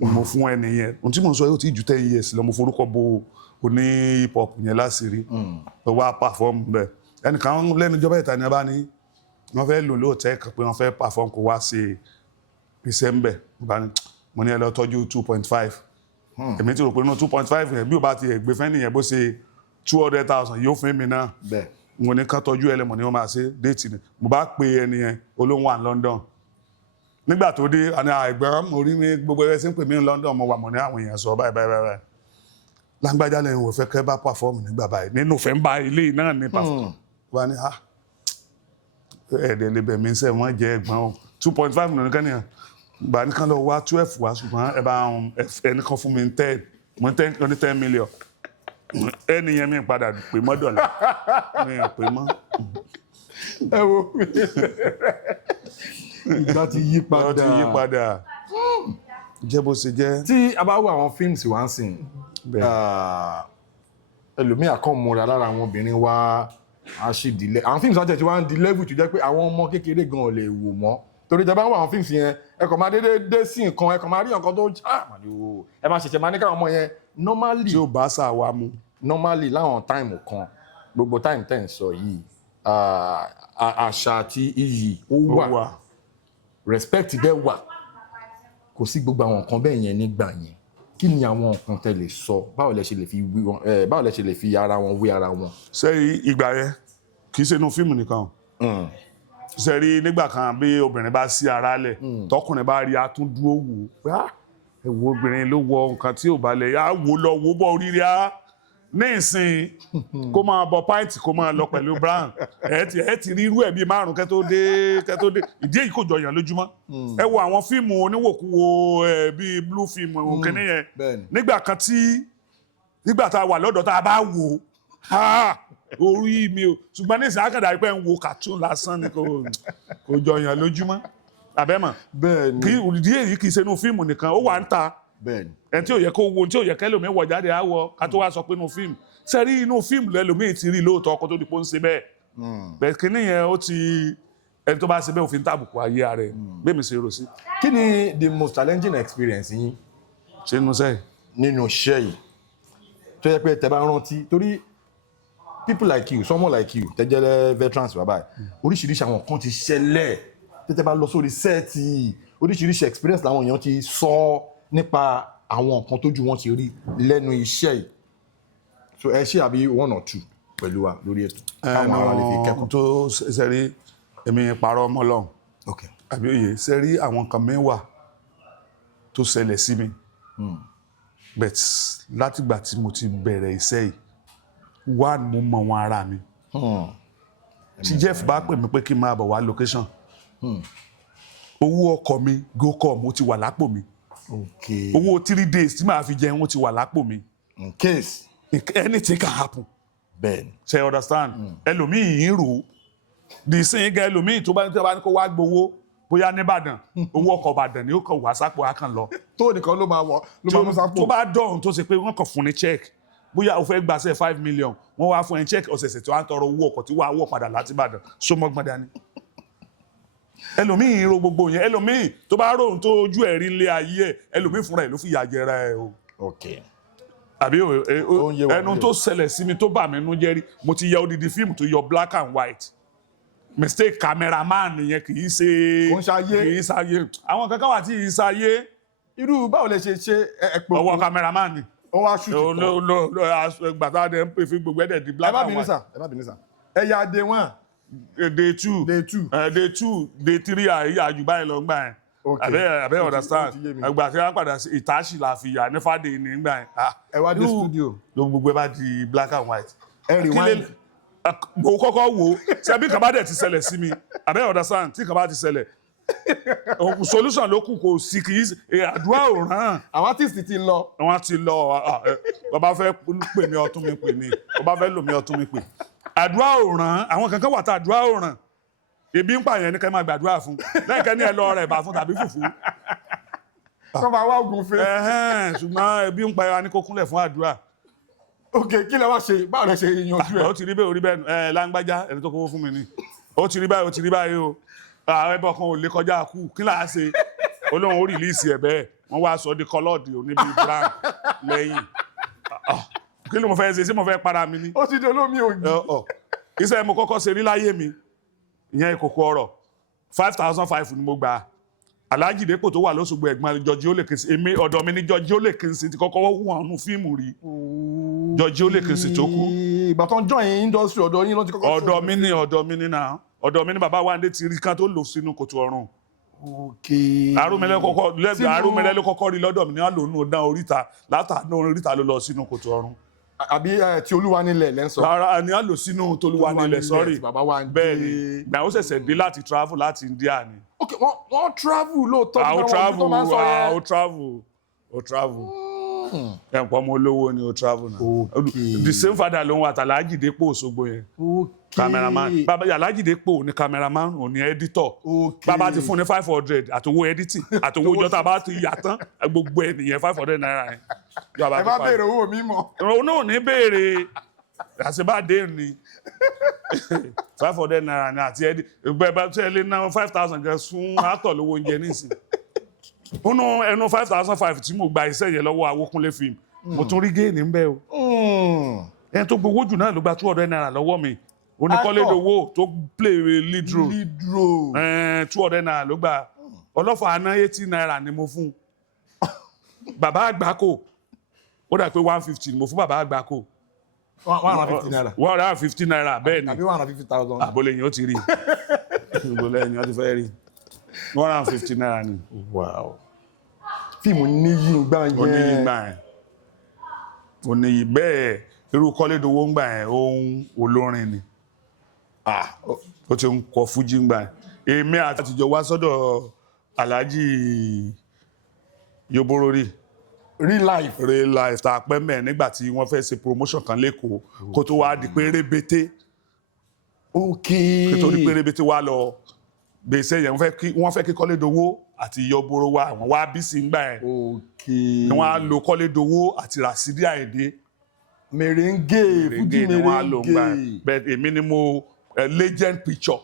mo fún ẹnìyẹn ohun tí mo sọ yóò ti ju 10 years lọ mo forúkọ bo oní hip hop yẹn láṣìírí tó wá perform bẹ́ẹ̀ ẹnìkan lẹ́nu ìjọba ìta ni a bá ní wọ́n fẹ́ lò lóòtẹ́ kan pé wọ́n fẹ́ perform kó wá sí December mo ní ẹ lọ tọ́jú 2.5 èmi ti rò pé inú 2.5 yẹn bí o bá ti ẹ̀gbẹ́ fẹ́ nìyẹn bó ṣe 200,000 yóò fún mi náà bẹ́ẹ̀ mo ní ká tọ́jú ẹlẹ́mọ̀ ni wọ́n máa ṣe déètì ni mo bá pe ẹni yẹn olóhùn wà ní London nígbà tó dé àní ẹgbẹ́ mo rí mi gbogbo ẹgbẹ́ sí ń pè mí ní London mo wà mọ̀ ní àwọn èèyàn sọ báyìí lágbájá lẹ́yìn wò fẹ́ kẹ́ bá pàfọ́ọ̀mù nígbà báyìí ní November ilé náà ní pàfọ́ọ̀mù wà ní ẹ̀ẹ́dẹ̀ lè bẹ̀ mí sẹ́ wọ́n jẹ́ ẹ̀gbọ́n 2.5 million kẹ́nìyàn gbà ní kan lọ wá 12 wá ṣùgbọ́n ẹ bá ẹnì kan fún mi 10 mo ní 10 million ẹni yẹn mi padà pè mọ́ dọ̀là mi ò pè mọ́. ẹ wo ìgbà ti yí padà jẹ́ bó ṣe jẹ́. tí a bá wo àwọn fíìmù wá ń sìn ẹlòmíà kan múra lára àwọn obìnrin wa a sì dilẹ̀ àwọn fíìmù sọ́jà tí wọ́n á di level tó jẹ́ pé àwọn ọmọ kékeré gan ò lè wò mọ́ torí tẹ bá ń wo àwọn fíìmù yẹn ẹ kàn máa dédé sí nǹkan ẹ kàn máa rí nǹkan tó ẹ máa ṣẹ̀ṣẹ̀ máa ní káwọn ọmọ yẹn normally tí ó bá sà wá mú normally láwọn táìmù kan gbogbo táìmù tẹ̀ ń sọ yìí àṣà àti iyì ó wà respect dẹ̀ wà kò sí gbogbo àwọn nǹkan bẹ́ẹ̀ yẹn nígbà yẹn kí ni àwọn nǹkan tẹ́ lè sọ báwo lẹ ṣe lè fi ara wọn wé ara wọn. sẹ́yìn ìgbà yẹn kì í ṣe inú fíìmù nìkan sẹ́rí nígbà kan bí obìnrin bá sí ara lẹ̀ tọkùnrin bá rí atúndúró wò pé ẹ wo obìnrin ló wọ nǹkan tí ò bá lẹ̀ á wò lọ wò bọ̀ oríire á ní ìsìn kó máa bọ pint kó máa lọ pẹ̀lú brown ẹ ti rí irú ẹ̀ bíi 5 kẹ́ tó dé ìdí èyí kò jọyàn lójúmọ́ ẹ wo àwọn fíìmù oníwòkuwò bíi blue film òkèné yẹn nígbà tá a wà lọ́dọ̀ tá a bá wò orí mi o ṣùgbọ́n ní ìsìn àkàdá pé ń wo cartoon lásán ni kò jọyàn lójúmọ́ àbẹ́mọ̀ kí ìdí èyí kì í ṣe inú fíìmù nìkan ó wà ń ta ẹni tí ò yẹ kó wo tí ò yẹ kẹ́lòmí wọ̀ jáde á wọ ká tó wá sọ pé inú fíìmù sẹ́rí inú fíìmù lẹ́lòmí ti rí lóòótọ́ ọkọ̀ tó di pé ó ń ṣe bẹ́ẹ̀ bẹ́ẹ̀ kí nìyẹn ó ti ẹni tó bá ṣe bẹ́ẹ̀ òfin tàbùkù ayé rẹ̀ bẹ́ẹ̀ mi ṣe rò sí. kí ni the most challenging experience yín ṣe nínú sẹ́yìn nínú iṣẹ́ yìí tó yẹ pé tẹ bá rántí torí people like you someone like you tẹ́jẹ́ veterans bàbá oríṣiríṣi àwọn kan ti ṣẹlẹ̀ tẹ́tẹ́ bá lọ sórí sẹ́ẹ̀tì oríṣiríṣi experience làwọn èèyàn ti sọ nípa àwọn nǹkan tójú wọn ti rí lẹ́nu iṣẹ́ yìí so ẹ ṣe àbí 1 or 2 pẹ̀lú wa lórí ètò káwọn ará lè fi kẹ́kọ̀ọ́. tó sẹ́rí èmi parọ́ ọmọ lọ́hùn àbí òye sẹ́rí àwọn kan mẹ́wàá tó ṣẹlẹ̀ sí mi but látìgbà tí mo ti bẹ̀rẹ̀ iṣẹ́ yìí wá mo mọ wọn ara mi tí Jeff bá pè mí pé kí n máa bọ̀ wá location owó ọkọ̀ mi gocom ó ti wà lápò mi owó 3 days tí màá fi jẹun ó ti wà lápò mi in case anything can happen bẹ́ẹ̀ni ṣe understand ẹlòmíì yìí rò di sin gan ẹlòmíì tó bá ní kó wá gbowó bóyá nìbàdàn owó ọkọ̀ ìbàdàn ni ó kàn wá sápò akàn lọ tó nìkan ló máa mú sápò tó bá dọ̀hún tó ṣe pé wọ́n kàn fún ní check bóyá o fẹ́ gbàṣẹ́ 5 million wọ́n wá fún ẹ check ọ̀sẹ̀sẹ̀ tí wọ́n á tọrọ owó ọkọ̀ tí wọ́n á wọ̀ padà láti ìbàdàn sọmọgbọ́n dání ẹlòmíì ro gbogbo yẹn ẹlòmíì tó bá rò tó ojú ẹ̀rí ilé ayé ẹ̀ ẹlòmíì fúnra ẹ̀ ló fi yà jẹra ẹ̀ o. àbí ẹnu tó ṣẹlẹ̀ sí mi tó bà mí nú jẹ́ rí mo ti ya odidi fíìmù tó yọ black and white mistake cameraman nìyẹn kì í ṣayé àwọn kankan wà tí ì ṣayé. irú báwo lè ṣe ẹ̀pọ̀ ọwọ́ cameraman ni ó wá ṣùtì gbàtà dẹ̀ ń pè fí gbogbo ẹ̀dẹ̀ di black and white. ẹ má bínú sà ẹ̀yà day 1 day 2 day 2 day 3 àyíyá báyìí lọ gbà yẹn abẹ́ understand ẹgbà tí wọ́n padà sí ìtàṣì la fi yà ní fàdé ní gbà yẹn. ẹ wá dé studio ló gbogbo ẹ bá di black and white. ẹ rewind. mo kọ́kọ́ wò ó ṣebí kan bá dẹ̀ ti ṣẹlẹ̀ sí mi abẹ́ understand tí kan bá ti ṣẹlẹ̀ solution ló kù kò sí kì í àdúrà ò ràn. àwọn artist ti lọ. wọ́n ti lọ bàbá fẹ́ pè mí ọtún mi pè ní bàbá fẹ́ lò mí ọtún mi pè. àdúrà ò ràn àwọn kankan wà tá àdúrà ò ràn ebi ń pààyàn ní kẹ́ máa gbàdúrà fún lẹ́yìn kẹ́ ní ẹ lọ rẹ̀ bá fún tàbí fùfú. kọ́ máa wá ogun fẹ́. ṣùgbọ́n ebi ń pààyàn ní kó kúnlẹ̀ fún àdúrà. ok kí lẹ wá ṣe báwo lẹ ṣe yanjú ẹ. ó ti rí bẹ́ẹ̀ orí bẹ́ẹ̀ láńgbájá ẹni tó kówó fún mi ni ó ti rí báyìí o àwọn ẹbọ kan ò lè kọjá kú kí là á ṣe olóhùn ó rìlíìsì ẹ bẹ́ẹ̀ wọ́n wá sọ di kọlọ́ọ̀dì oníbi brown lẹ́yìn kí ló mo fẹ́ ṣe sí mo fẹ́ para mi ni. ó ti di olómi ògì. iṣẹ́ mo kọ́kọ́ ṣe rí láyé mi ìyẹn ìkòkò ọ̀rọ̀ 5,500 ni mo gbà Alhaji Dépò tó wà lóṣogbo ẹ̀gbọ́n Jọjí Olékèsì èmi ọ̀dọ̀ mi ní Jọjí Olékèsì ti kọ́kọ́ wọ́n nù fíìmù rí Jọjí Olékèsì tó kú ìgbà tó ń join industry ọ̀dọ̀ yín ló ti kọ́kọ́ ọ̀dọ̀ mi ní náà ọ̀dọ̀ mi ní bàbá wa ndé ti rí kan tó lò sínú kòtò ọ̀run. Arúmẹlẹ́ ló kọ́kọ́ rí lọ́dọ̀ mi ní wọ́n lò nù dán oríta látàánú oríta ló lọ sínú kòtò ọ̀run. Àbí ti olúwa nílẹ̀ lẹ́ ń sọ. Rárá ni wọ́n lò sínú tolúwa nílẹ̀ sọ́rí. Bẹ́ẹ̀ ni ìgbà ó ṣẹ̀ṣẹ̀ dé láti travel láti India ni. Ok, wọ́n travel lóòótọ́ ó travel. Ẹ̀pọ̀ ọmọ olówó ni ó travel náà. The same father ló ń wà tàlájì dépò Òṣogbo yẹn. Cameraman. Bàbá Alhaji Depo ní cameraman, òun ní editor. Bàbá ti fún ní 500 àtowó editing àtowó ìjọta bá ti yà tán gbogbo ènìyàn 500 naira yẹn. Ẹ má béèrè owó mi mọ́. Òun náà ní béèrè àṣebáde ni 500 naira ni àti ẹdí ìgbẹ́ bá tẹ́ lé náà 5,000 gan fún actor lówó oúnjẹ nísìn. Ẹnu 5,500 tí mo gba iṣẹ́ yẹn lọ́wọ́ Awókúnlé film mo tún rí géènì ń bẹ́ o. Ẹni tó gbowó jù náà ló gba 200 naira lọ́wọ́ mi. Oníkọ́lédowó tó play lead role 200 naira ló gbà. Ọlọ́fà àná 80 naira ni mo fún. Bàbá Àgbákò ó dà pé 150 ni mo fún bàbá Àgbákò. 150 naira. 150 naira bẹ́ẹ̀ ni. Àbí 150,000. Àbólé yẹn ó ti rí. Àbólé yẹn ó ti fẹ́ rí. 150 naira ni. Wow. Fíìmù níyì gbà yẹn. Oníyì gbà yẹn. Oníyì bẹ́ẹ̀ irú Kọ́lédowó ń gbà yẹn ohun olórin ni. Ó ti ń kọ fújì ń gbà yẹn. Èmi àtijọ́ wá sọ́dọ̀ Alhaji Yoborori. Real life tá a pẹ́ mẹ́ nígbà tí wọ́n fẹ́ ṣe promotion kan lẹ́kọ̀ọ́ kó tó wá di pé rébété. Kí tó di pé rébété wá lọ gbèsè yẹn wọ́n fẹ́ kí Kọ́lédowó àti Yoboro wá àwọn wá bí sí ń gbà yẹn. Ni wọ́n á lo Kọ́lédowó àti Rasidi Àyìndé. Merengue fújì merengue. Bẹ́ẹ̀ èmi ni mo legend picture.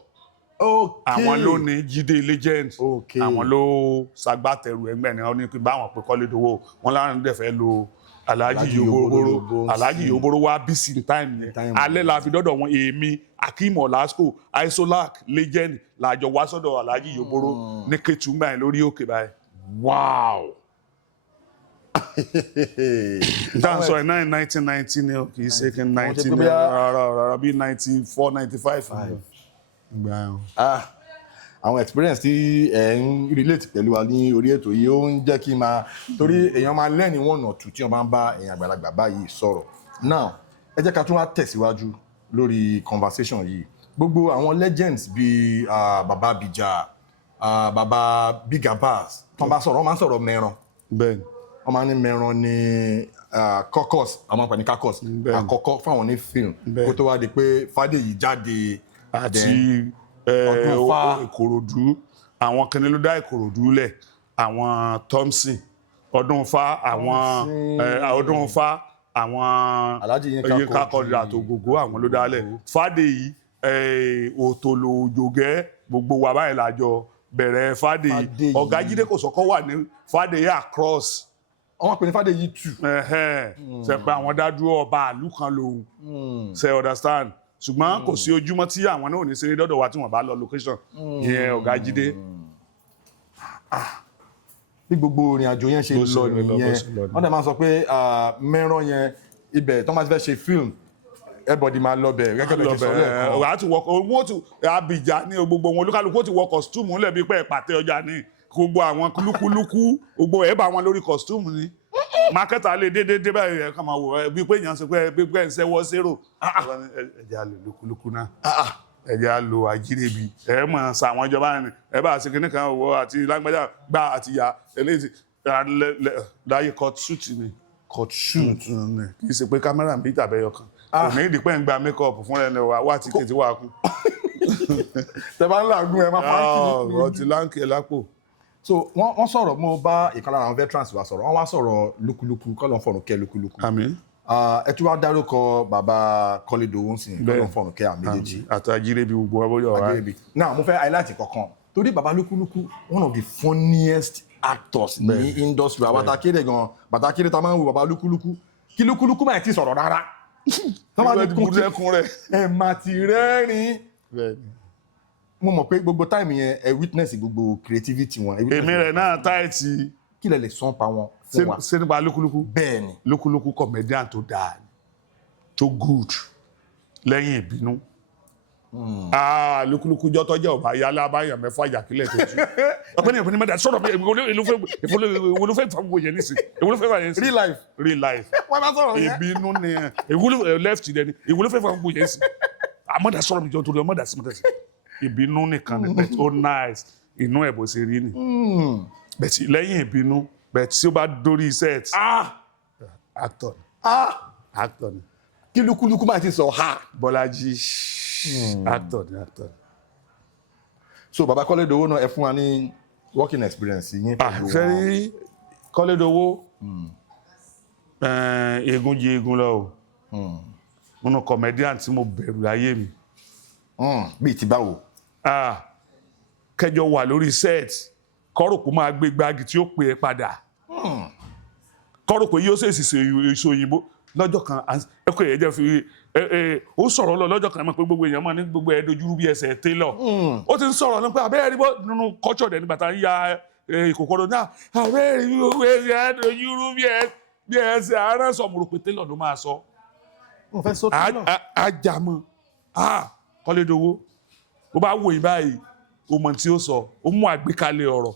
Àwọn ló ní Jídé legend. Àwọn ló ṣagbátẹrù ẹgbẹ́ ni wọ́n ní kí báwọn pé Kọ́lédowó wọn láàrin dẹ̀ fẹ́ lo Alhaji Yoboro. Alhaji Yoboro wá bí sí time yẹn. Alẹ́ la fi dọ́dọ̀ wọn èmi Akeem Olasco Isolac legend làjọ wá sọ́dọ̀ Alhaji Yoboro ní Kétu gbà yẹn lórí òkè báyìí. Wow. That's why 1990 ni o kì í ṣe kí 19 rárá bí 94 95. Àwọn experience tí ẹ ń relate pẹ̀lú wa ní orí ètò yìí ó ń jẹ́ kí n máa torí èèyàn máa lẹ́ni one or two tí wọ́n bá ń bá èèyàn àgbàlagbà báyìí sọ̀rọ̀. Now ẹ jẹ́ ká tún wá tẹ̀síwájú lórí conversation yìí. Gbogbo àwọn legends bíi Baba Bija, Baba Big Abbas tó bá sọ̀rọ̀ wọ́n máa ń sọ̀rọ̀ mẹ́ran. Bẹ́ẹ̀ni. Wọ́n máa ń ní mẹ́ran ní caucus àwọn àpàní caucus àkọ́kọ́ fáwọn ní film kó tó wá di pé Fádèyí jáde àti Ìkòròdú àwọn kan ló dá Ìkòròdú lẹ̀ àwọn Thompson Ọdúnfá àwọn Ọdúnfá àwọn Yínká Quadri àtògògó àwọn ló dálẹ̀. Fádèyí Òtòlò Òjògẹ́ gbogbo wa báyìí lájọ bẹ̀rẹ̀ Fádèyí. Ọ̀gá Jídé Kòsọ́kọ́ wà ní Fádèyí across. Wọ́n pè ní Fádèyí 2. Ṣe pé àwọn dádúró ọba àlú kan lòun. Ṣe understand? Ṣùgbọ́n kò sí ojúmọ́ tí àwọn náà ò ní ṣeré dọ́dọ̀ wa tí wọ́n bá lọ location ìyẹn Ọ̀gá Jídé. Bí gbogbo ìrìn àjò yẹn ṣe lọ nìyẹn wọ́n dẹ̀ máa sọ pé mẹ́rán yẹn ibẹ̀ tó máa ti fẹ́ ṣe film everybody máa lọ bẹ̀ gẹ́gẹ́ bẹ̀ ṣe sọ lẹ́ẹ̀kan. Ọ̀gá ti wọ wọ́n ti Abidjan ní gbogbo wọn olúkálùkù ti wọ costume ńlẹ̀ bí pé ìpàtẹ ọjà ní gbogbo àwọn lúkúlúkú gbogbo ẹ̀ bá wọn lórí costume ni. Mákẹ́tà lè dédé báyìí ẹ̀ kàn máa wò bí pé èèyàn sọ pé bí pé ń sẹ́wọ́ zero. Ẹ̀jẹ̀ á lò lúkúlúkú náà. Ẹ̀jẹ̀ á lò Àjírẹ́bí. Ẹ̀ mọ̀ sa àwọn ìjọba ni ẹ̀ bá ṣe kíní kan wọ àti lágbájá gbá àti ya eléyìí láyé cut shoot ni. Cut shoot. Kì í ṣe pé kámẹ́rà ń bí tàbẹ́yọ kan. Kò ní ìdí pé ń gba make up fún ẹni wá tíkẹ́ẹ̀tì wà kú. Tẹ bá ń làágùn ẹ máa fáńkì. Ọtí láǹkì ẹ lápò. So wọ́n sọ̀rọ̀ mo bá ìkan lára àwọn veterans wa sọ̀rọ̀ wọ́n wá sọ̀rọ̀ lúkúlúkú kọ́lọ̀ fọ̀nù kẹ́ lúkúlúkú. Àmín. Ẹ tún wá dárúkọ bàbá Kọ́lédowó ń sìn kọ́lọ̀ fọ̀nù kẹ́ àwọn méjèèjì. Àti Àjírẹ́bí gbogbo ọbọ̀yọ̀ wa. Now mo fẹ́ highlight kankan torí bàbá lúkúlúkú one of the funniest actors ní industry àbátakéré gan bàtakéré ta máa ń wo bàbá lúkúlúkú kí lúkúlúkú máa ti sọ̀rọ̀ rárá. Ẹ máa ti rẹ́rìn-ín. Mo mọ̀ pé gbogbo time yẹn ẹ witness gbogbo creativity wọn. Èmi rẹ̀ náà táìtì. Kí lẹ lè sọ pa wọn fún wa. Ṣé nípa lúkúlúkú? Bẹ́ẹ̀ni. Lúkúlúkú comedian tó dáa tó good lẹ́yìn ìbínú lukuluku jọ tọjọ ọba yálà abáyàn mẹ́fà àjàkílẹ̀ tó tú ọgbẹni ìbínú mẹ́ta sọ̀rọ̀ bí ìwúlò fẹ́ gbogbo yẹn nísì ìwúlò fẹ́ yẹn sí real life ìbínú ni ìwúlò left dẹni ìwúlò fẹ́ gbogbo yẹn sí àmọ́dá sọ̀rọ̀ mi jọ torí ọmọdá sí mọ́tẹ́sí ìbínú nìkan ni bẹ́ẹ̀ ó nice inú ẹ̀ bó ṣe rí ni bẹ́ẹ̀ lẹ́yìn ìbínú bẹ́ẹ̀ tí ó bá dórí set actor ni kí lukuluku máa ti sọ ha Bọ́lájí actor ni. So baba Kọ́lédowó náà ẹ fún wa ní working experience yín pẹ̀lú wọn. Ṣé Kọ́lédowó egun jí egun lọ o nínú comedian tí mo bẹ̀rù láyé mi. Bí ti báwo. Kẹjọ wà lórí set kọ́rò kó máa gbé gbági tí ó pè é padà kọ́rò pé yóò ṣèṣì ṣe èso òyìnbó lọ́jọ́ kan ẹ̀kọ́ ẹ̀ jẹ́ fi ó sọ̀rọ̀ lọ lọ́jọ́ kan ẹ̀ mọ̀ pé gbogbo èèyàn máa ní gbogbo ẹ̀ dojúrú bí ẹsẹ̀ télọ̀ ó ti ń sọ̀rọ̀ nípa abẹ́rẹ́ rí bọ́ nínú culture dẹ̀ nígbà tá ń ya ìkòkòrò náà abẹ́rẹ́ rí gbogbo ẹsẹ̀ dojúrú bí ẹsẹ̀ arán sọ mo rò pé télọ̀ ló máa sọ. Ajamọ Kọ́lédowó ó bá wò yín báyìí ó mọ tí ó sọ ó mú àgbékalẹ̀ ọ̀rọ̀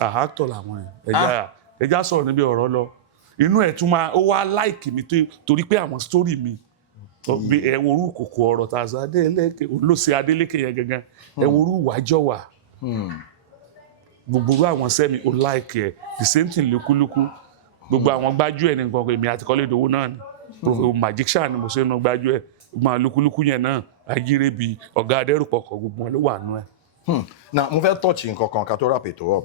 àhátọ̀ làwọn ẹja sọ̀rọ̀ níbi ọ̀rọ̀ lọ inú ẹ̀ tún máa ó wá láìkì mi torí pé àwọn sítórì mi ẹ̀wòrú kòkò ọ̀rọ̀ tàṣà Adélékè olóṣè Adélékè yẹn gangan ẹ̀wòrú wájọ́wà gbogbo àwọn sẹ́mi ó láìkì ẹ̀ the same thing lukuluku gbogbo àwọn gbájú ẹ̀ nìkan èmi àti Kọ́lédowó náà ni magician ni mo ṣe nu gbájú ẹ̀ gbogbo lukuluku yẹn náà Ajírébi ọ̀gá adẹ́rùpọ̀kọ̀ gbogbo wọn ló wà nú ẹ̀. na mo fẹ́ tọ́ọ̀chì nǹkan kan ká tó wrap it up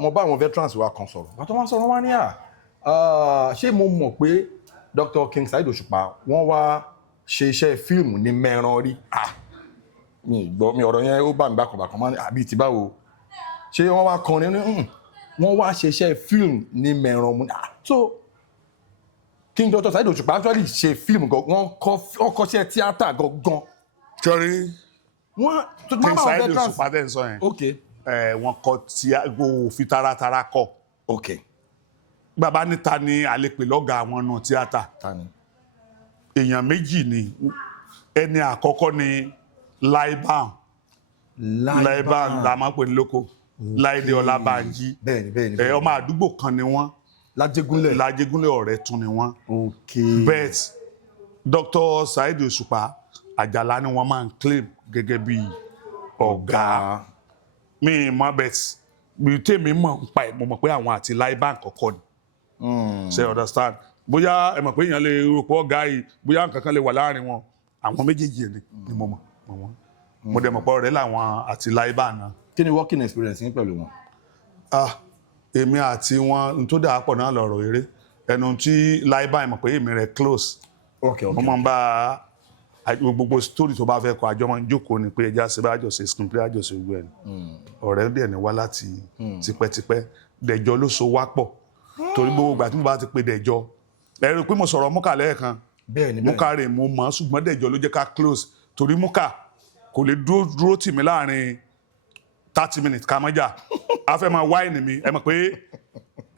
mo bá àwọn veterans wa kan sọ̀rọ̀ bàtọ́ wọn sọ̀rọ̀ wá ní ṣé mo mọ̀ pé Dr. King Saheed Òṣùpá wọ́n wá ṣe iṣẹ́ fíìmù ní mẹ́ran rí mi ọ̀rọ̀ yẹn ó bá mi bákan máa ní àbí ti báwo ṣé wọ́n wá kan ní wọ́n wá ṣe iṣẹ́ fíìmù ní mẹ́ran mu so King Dr. Saheed Òṣùpá actually ṣe fíìmù wọ́n kọ́ṣẹ́ tíátà gangan. Sọrí King Saheed Òṣùpá tẹ̀ ń sọ yẹn wọ́n kọ́ tí ó fi taratara kọ́. Bàbá níta ni àlepè lọ́gà àwọn náà tíátà. Èèyàn méjì ni ẹni àkọ́kọ́ ni Laiban la máa ń pè ní lóko Láìdé Ọlábánjí ọmọ àdúgbò kan ni wọ́n Lájégúnlẹ̀ ọ̀rẹ́ tún ni wọ́n bet Dr. Saheed Òṣùpá Àjàlá ni wọ́n máa ń claim gẹ́gẹ́ bí ọ̀gá mi mọ̀ bet bí tèmi mọ̀ ń pa ẹ̀ mo mọ̀ pé àwọn àti Laiban kọ̀ọ̀kan ni ṣe understand bóyá ẹ mọ̀ pé èèyàn lè rò pé ọ̀gá yìí bóyá nǹkan kan lè wà láàrin wọn àwọn méjèèjì ni mo mọ̀ wọ́n mo dẹ̀ mọ̀ pé ọ̀rẹ́ làwọn àti Laiban náà. Kí ni working experience yín pẹ̀lú wọn? Èmi àti wọn n tó dáa pọ̀ náà lọ̀rọ̀ eré ẹnu tí Laiban mọ̀ pé èmi rẹ̀ close wọ́n máa ń bá gbogbo story tó bá fẹ́ kọ àjọ máa ń jókòó ni pé ẹja ṣe bá àjọṣe screenplay àjọṣe gbogbo ẹ̀ ọ̀rẹ́ dẹ̀ ní wá láti tipẹ́tipẹ́ Dẹ̀jọ́ ló so wá pọ̀ torí gbogbo ìgbà tí mo bá ti pe Dẹ̀jọ́ ẹ rí i pé mo sọ̀rọ̀ Múkà lẹ́ẹ̀kan Múkà rè mo mọ̀ ṣùgbọ́n Dẹ̀jọ́ ló jẹ́ ká close torí Múkà kò lè dúró tì mí láàrin 30 minutes ká mọ́jà a fẹ́ máa wáìnì mi ẹ mọ̀ pé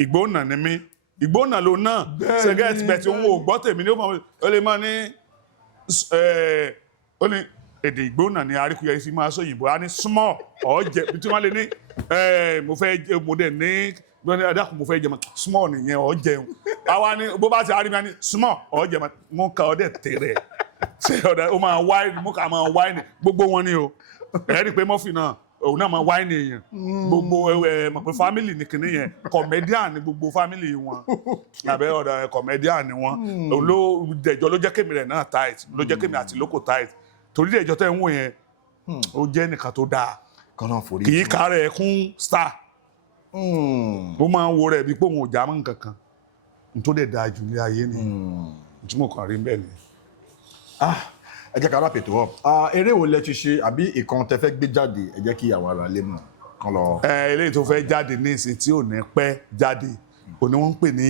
ìgbóhùnà ni mí ìgbóhùnà ló náà ṣẹ́gẹ́tì bẹ̀ tí òun ò gbọ́ tèmi ní ó lè máa ní ó ní èdè ìgbóhùnà ni Arikuyeri fi máa sóyìnbó á ní small ọ̀ọ́jẹ tí wọ́n lè ní mo fẹ́ mo dẹ̀ ní adákùn mo fẹ́ jẹ small nìyẹn ọ̀ọ́jẹun àwa ni bó bá ti arí mi á ní small ọ̀ọ́jẹ mo ka ọdẹ tèrè ṣe ọ̀dà ó máa wáìnì mo kà máa wáìnì gbogbo wọn ni o ẹ̀rí pé mọ́fì náà òun náà máa wáìnì èèyàn gbogbo mọ̀ pé family ní kinní yẹn comedian ni gbogbo family wọn àbẹ́ ọ̀dà comedian ni wọn Dẹ̀jọ́ ló jẹ́ kémi rẹ̀ náà tight ló jẹ́ kémi àti lóko tight torí Dẹ̀jọ́ tẹ́ ń wò yẹn ó jẹ́ nìkan tó dáa kì í kárẹ̀ kún star ó máa ń wo rẹ̀ bí pé òun ò já mọ́ nǹkan kan tó dẹ̀ dáa jù ní ayé ni tí mo kàn rí bẹ́ẹ̀ ni. Ẹ jẹ́ ká wrap it up. Eré wo lẹ ti ṣe àbí ìkan tẹ fẹ́ gbé jáde ẹ jẹ́ kí àwọn ará lè mọ̀ kan lọ. Eléyìí tó fẹ́ jáde ní ìsìn tí ò ní pẹ́ jáde òní wọ́n ń pè ní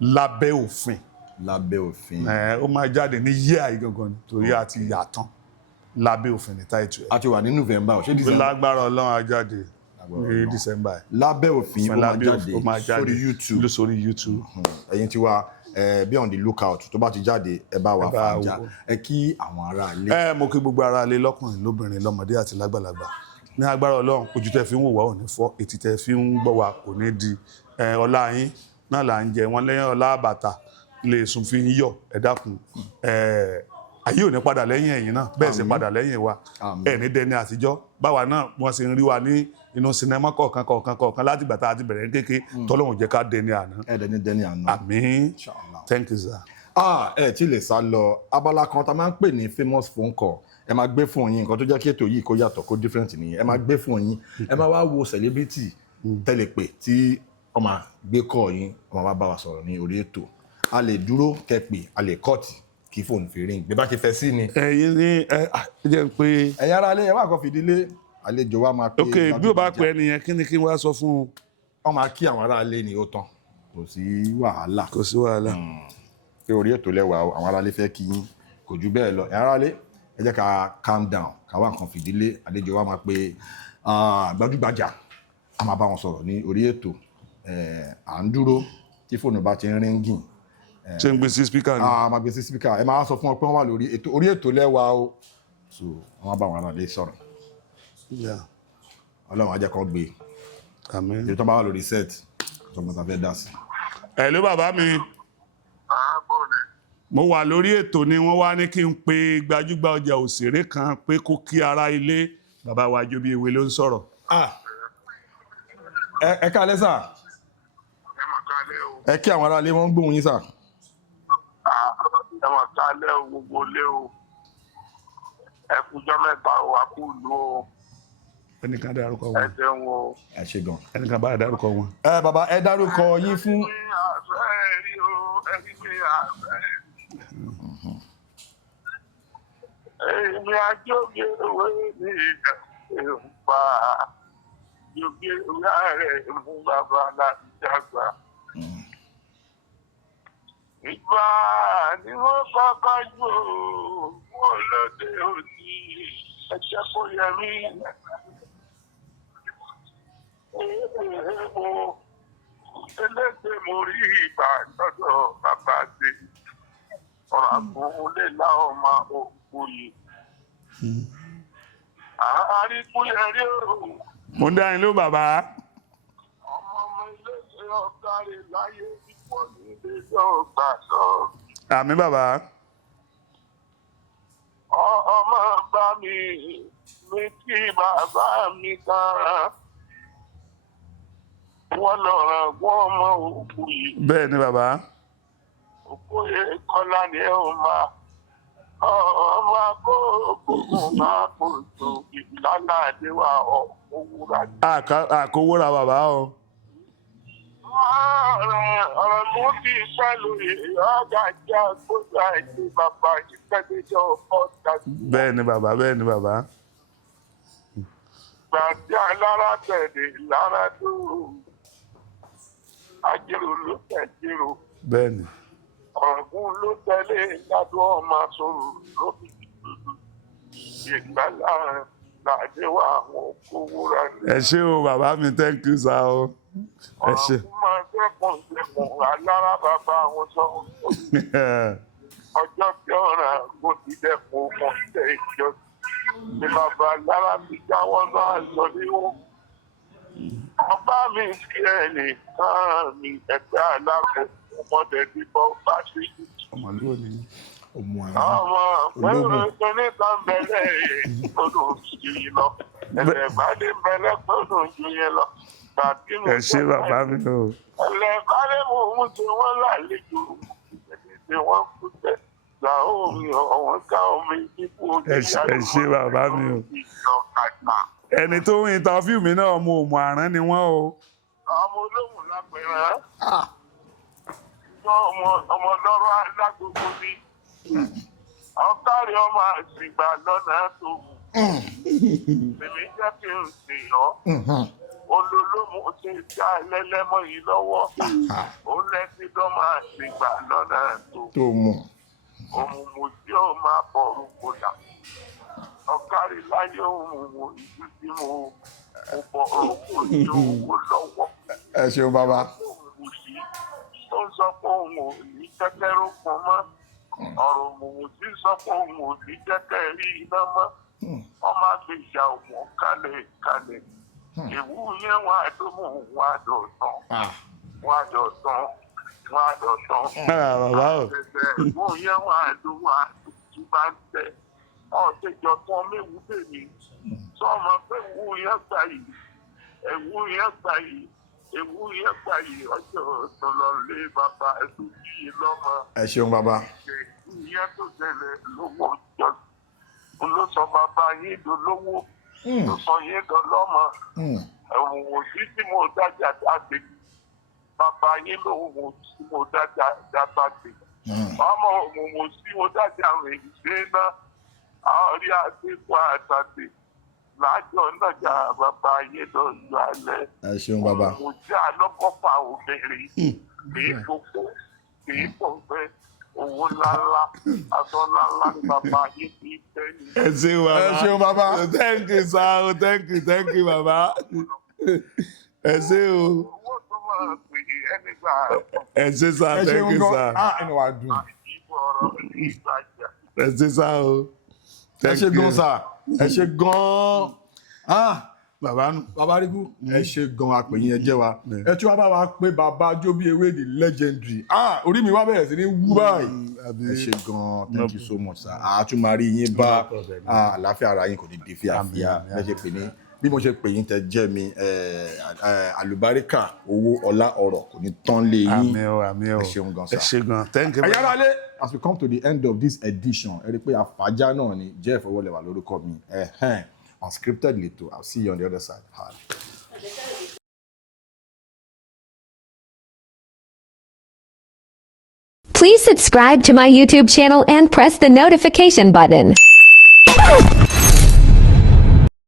lábẹ́ òfin. Lábẹ́ òfin. Ó máa jáde ní yíyá yìí gangan torí a ti yà tán lábẹ́ òfin ní táìtù ẹ̀. A ti wà ní November ṣé December. Lágbára Ọlọ́run á jáde ní December. Lábẹ́ òfin ó máa jáde sórí YouTube. Sórí YouTube. Ẹ̀yin ti wá be on the lookout tó bá ti jáde ẹ bá wa fàájà ẹ kí àwọn ará ilé. Mo kí gbogbo ará ilé lọ́kùnrin lóbìnrin lọ́mọdé àti lágbàlagbà ní agbára Ọlọ́run ojú tẹ́ fi ń wò wá ò ní fọ́ etí tẹ́ fi ń gbọ́ wá kò ní di ọlá yín náà là ń jẹ wọn lẹ́yìn ọlá bàtà lè sùn fi ń yọ ẹ dákun ayé ò ní padà lẹ́yìn ẹ̀yin náà bẹ́ẹ̀ sì padà lẹ́yìn wa ẹ̀ ní dẹni àtijọ́ báwa náà wọ́n sì ń rí wa ní inú sinimá kọ̀ọ̀kan láti gbà tá a ti bẹ̀rẹ̀ kéke tọ́lọ́hun jẹ́ ká dẹni àná. dẹni àná. Àmín. Thank you sir. Ẹ tí lè sá lọ abala kan tá máa ń pè ní famous phone call ẹ máa gbé fún yín nǹkan tó jẹ́ kí ètò yìí kó yàtọ̀ kó different nìyẹn ẹ máa gbé fún yín ẹ máa wá wo celebrity tẹ́lẹ̀ pé tí ó máa gbé call yín ó máa wá bá wa sọ̀rọ̀ ní orí ètò a lè dúró kẹ́pì a lè kọ́ọ̀tì kí fóònù fi ring bí bá ṣe fẹ́ sí ni. Ẹ̀yin ní jẹ́ pé. ẹ̀yin ará ilé ẹ wá kọ́ fìdílé àlejò wa máa pé. ok bí o bá pẹ́ nìyẹn kí ni kí n wá sọ fún un. wọ́n máa kí àwọn ará ilé ni ó tán kò sí wàhálà. kò sí wàhálà. pé orí ètò lẹ́wà àwọn ará ilé fẹ́ kí yín kò jù bẹ́ẹ̀ lọ ẹ̀yin ará ilé ẹ jẹ́ ká calm down ká wá nǹkan fìdílé àlejò wa máa pé gbajúgbajà a máa bá wọn sọ̀rọ̀ ní orí ètò à ń dúró tí fóònù bá ti ń ríngìn. ṣé ń gbé sí spíkà ni. máa gbé sí spíkà ẹ máa sọ fún wọn pé wọ́n wà lórí ètò orí ètò lẹ́wà o so wọ́n bá wọn ará ilé sọ̀rọ̀. Ọlọ́run á jẹ́ kó gbé. Àmín. èyí tó bá wà lórí set ọmọ tá fẹ́ dá sí. Hello bàbá mi. Mo wà lórí ètò ni wọ́n wá ní kí n pe gbajúgbajà òṣèré kan pé kó kí ará ilé bàbá wa Jobi Ewé ló ń sọ̀rọ̀. ẹ káalẹ́ sà. ẹ kí àwọn ará ilé wọn ń gbóhùn yín sà. ẹ mọ̀ kálẹ̀ o gbogbo lé o ẹ kújọ́ mẹ́ta o a kú lu o. Ẹnìkan dárúkọ wọn. ẹ ṣeun o. ẹ ṣe gan. Ẹnìkan bá dárúkọ wọn. Bàbá ẹ dárúkọ yín fún. Èmi àjọyọ̀ ewé ní ìjọba Jobi Ewé rẹ̀ mú bàbá láti dàgbà. Ìgbà ni wọ́n kọ́kọ́ jò wọ́n lóde òní ẹ̀jẹ̀ kò yẹ mí. Elédè mo rí ìgbà lọ́dọ̀ bàbá dé. Ọ̀rọ̀ àbúlé láwọn máa òkú yìí. Arikuyeri o. Mo ń dá yín ló bàbá. Ọmọ ilé ṣe ọ̀gá rẹ̀ láyé púpọ̀ nílé ọgbà sọ. Àmín bàbá. Ọmọ bá mi kí bàbá mi kan. Wọ́n lọ ràn wọ́n ọmọ òkú yìí. Bẹ́ẹ̀ ni bàbá. Òkú yìí kọ́lá ni ẹ ò máa. Ọmọ akókò máa kò tó ìlànà àdéhùn òwúrọ̀. Àkówóra bàbá o. Ọ̀rọ̀ tó ti pẹ̀lú ọjà jẹ́ gbogbo àìsí bàbá ìpẹ́gbẹ́jọ́ ọ̀tà. Bẹ́ẹ̀ ni bàbá, bẹ́ẹ̀ ni bàbá. Gbàdí alára tẹ̀lé lára tó ajérò ló tẹ̀jérò. Bẹ́ẹ̀ ni. Ọ̀gùn ló tẹ̀lé ládùn ọmọ sọ̀rọ̀ lóbi. Ìgbà láàdéwà àwọn òkúwúra. Ẹ ṣé o bàbá mi, thank you sir o. Ẹ ṣé. Ọ̀gùn máa dẹ́kun alára bàbá àwọn sọ̀rọ̀. Ọjọ́ tí ọ̀ràn kò ti dẹ́kun ọ̀tẹ̀ ìjọ. Ní bàbá alára ti jáwọ́ náà lọ níwọ̀n. Ọba mi kí ẹ nìkan mi ẹgbẹ́ aláàbò ọmọdé tí bọ́ bá sí. Ọmọ lónìí. Ọmọ pẹ̀lú ìpínlẹ̀ kan bẹ̀rẹ̀ lọ́dún yìí lọ. Ẹ̀lẹ́ bá lè bẹ̀rẹ̀ pẹ̀lú yìí lọ. Ẹ ṣé bàbá mi o. Ẹ̀lẹ́ bá lè mú òun tí wọ́n lálejò. Ẹ̀lẹ́ tí wọ́n kú tẹ̀. Làwọn ọ̀wọ́n ká omi kíkú ojú. Ẹ ṣé bàbá mi o. Ẹni tó ń interview mi náà ọmọ òmù àrán ni wọ́n o. Ọmọ olóhùn lápẹ̀rẹ̀. Ọmọ lọ́rọ̀ alágbogbo ni. Ọ̀kárí ọmọ àṣìgbà lọ́nà tó wù. Èmi jẹ́ kí n sìn ọ́. Olólùmọ̀ ṣe já lẹ́lẹ́mọ́ yìí lọ́wọ́. Ó lẹ́sìn lọ́mọ àṣìgbà lọ́nà tó mú. Òmùmù tí ó máa bọ̀ orúkọ dà. Ọ̀kárí láyé òmùmù ìlú tí mo bọ̀ orúkọ tí ó wò lọ́wọ́. Ẹ ṣeun bàbá. Ó ń sọ pé òun ò ní kẹ́kẹ́ rókun mọ́ ọ̀rọ̀ òmùmù tí sọ pé òun ò ní jẹ́kẹ́ rí iná mọ́ wọ́n máa gbé ìyá òun kalẹ̀ kalẹ̀ ìwú yẹn wọ́n á tó mú wọn á dọ̀tán wọn á dọ̀tán wọn á dọ̀tán ìwú yẹn wọ́n á tó wọn á tó bá ń tẹ̀ ọ̀ṣẹ̀jọ̀ tán méwú bèmí sọ́mọ pé ìwú yẹn gbà yìí ìwú yẹn gbà yìí ewu yẹn gbà yìí ọjọ́ tó lọ lé bàbá ẹ̀sùn yìí lọ́mọ. ẹ ṣeun bàbá. ewu yẹn tó tẹ̀lé lówó jọ ló sọ bàbá yín dolówó ló sọ yín dọlọ́mọ ẹ̀wọ̀n òsì tí mo dájà dáde bàbá yín lówó tí mo dájà dábàdé ọmọ òmùmù tí mo dájà rìn ṣe náà àárí àdékù àtàdé lájọ nájà bàbá yé lọ́jọ́ alẹ́. ẹ ṣeun bàbá. mo jẹ́ alọ́kọ́fà obìnrin kìí gbogbo kìí pọ̀npẹ́ owó ńláńlá aṣọ ńláńlá ní bàbá yé kìí tẹ́ ni. ẹ ṣeun bàbá. thank you sir thank you bàbá. ẹ ṣé o. owó tó máa pè é ẹni gbà. ẹ ṣé sir thank you sir. ẹnu wa dùn. ìbò ọ̀rọ̀ ìgbàjà. ẹ ṣé sir o. ẹ ṣé gan sir ẹ ṣé gan bàbá nù. bàbá Àríkú ẹ ṣé gan apèyìn ẹ jẹ́ wa ẹ tí wàá bá wa pé bàbá jóbi ewé the legendary orí mi wá bẹ̀rẹ̀ sí ní wú báyìí ẹ ṣé gan thank you so much sir àtúmọ̀rí yín bá àlàáfíà ara yín kò ní di fíafíà bẹ́ẹ̀ ṣe pè ní bí mo ṣe pè yín tẹ jẹ́ mi àlùbáríkà owó ọlá ọrọ̀ kò ní tán lé yín ẹ ṣeun gan sir. ẹ ṣé gan thank you. ẹ̀yà alẹ́ as we come to the end of this edition ẹ rí i pé àfàjà náà ni Jeff Owolewa lórúkọ mi Unscripted lẹ́tọ̀ I'll see you on the other side. Please subscribe to my YouTube channel and press the notification button.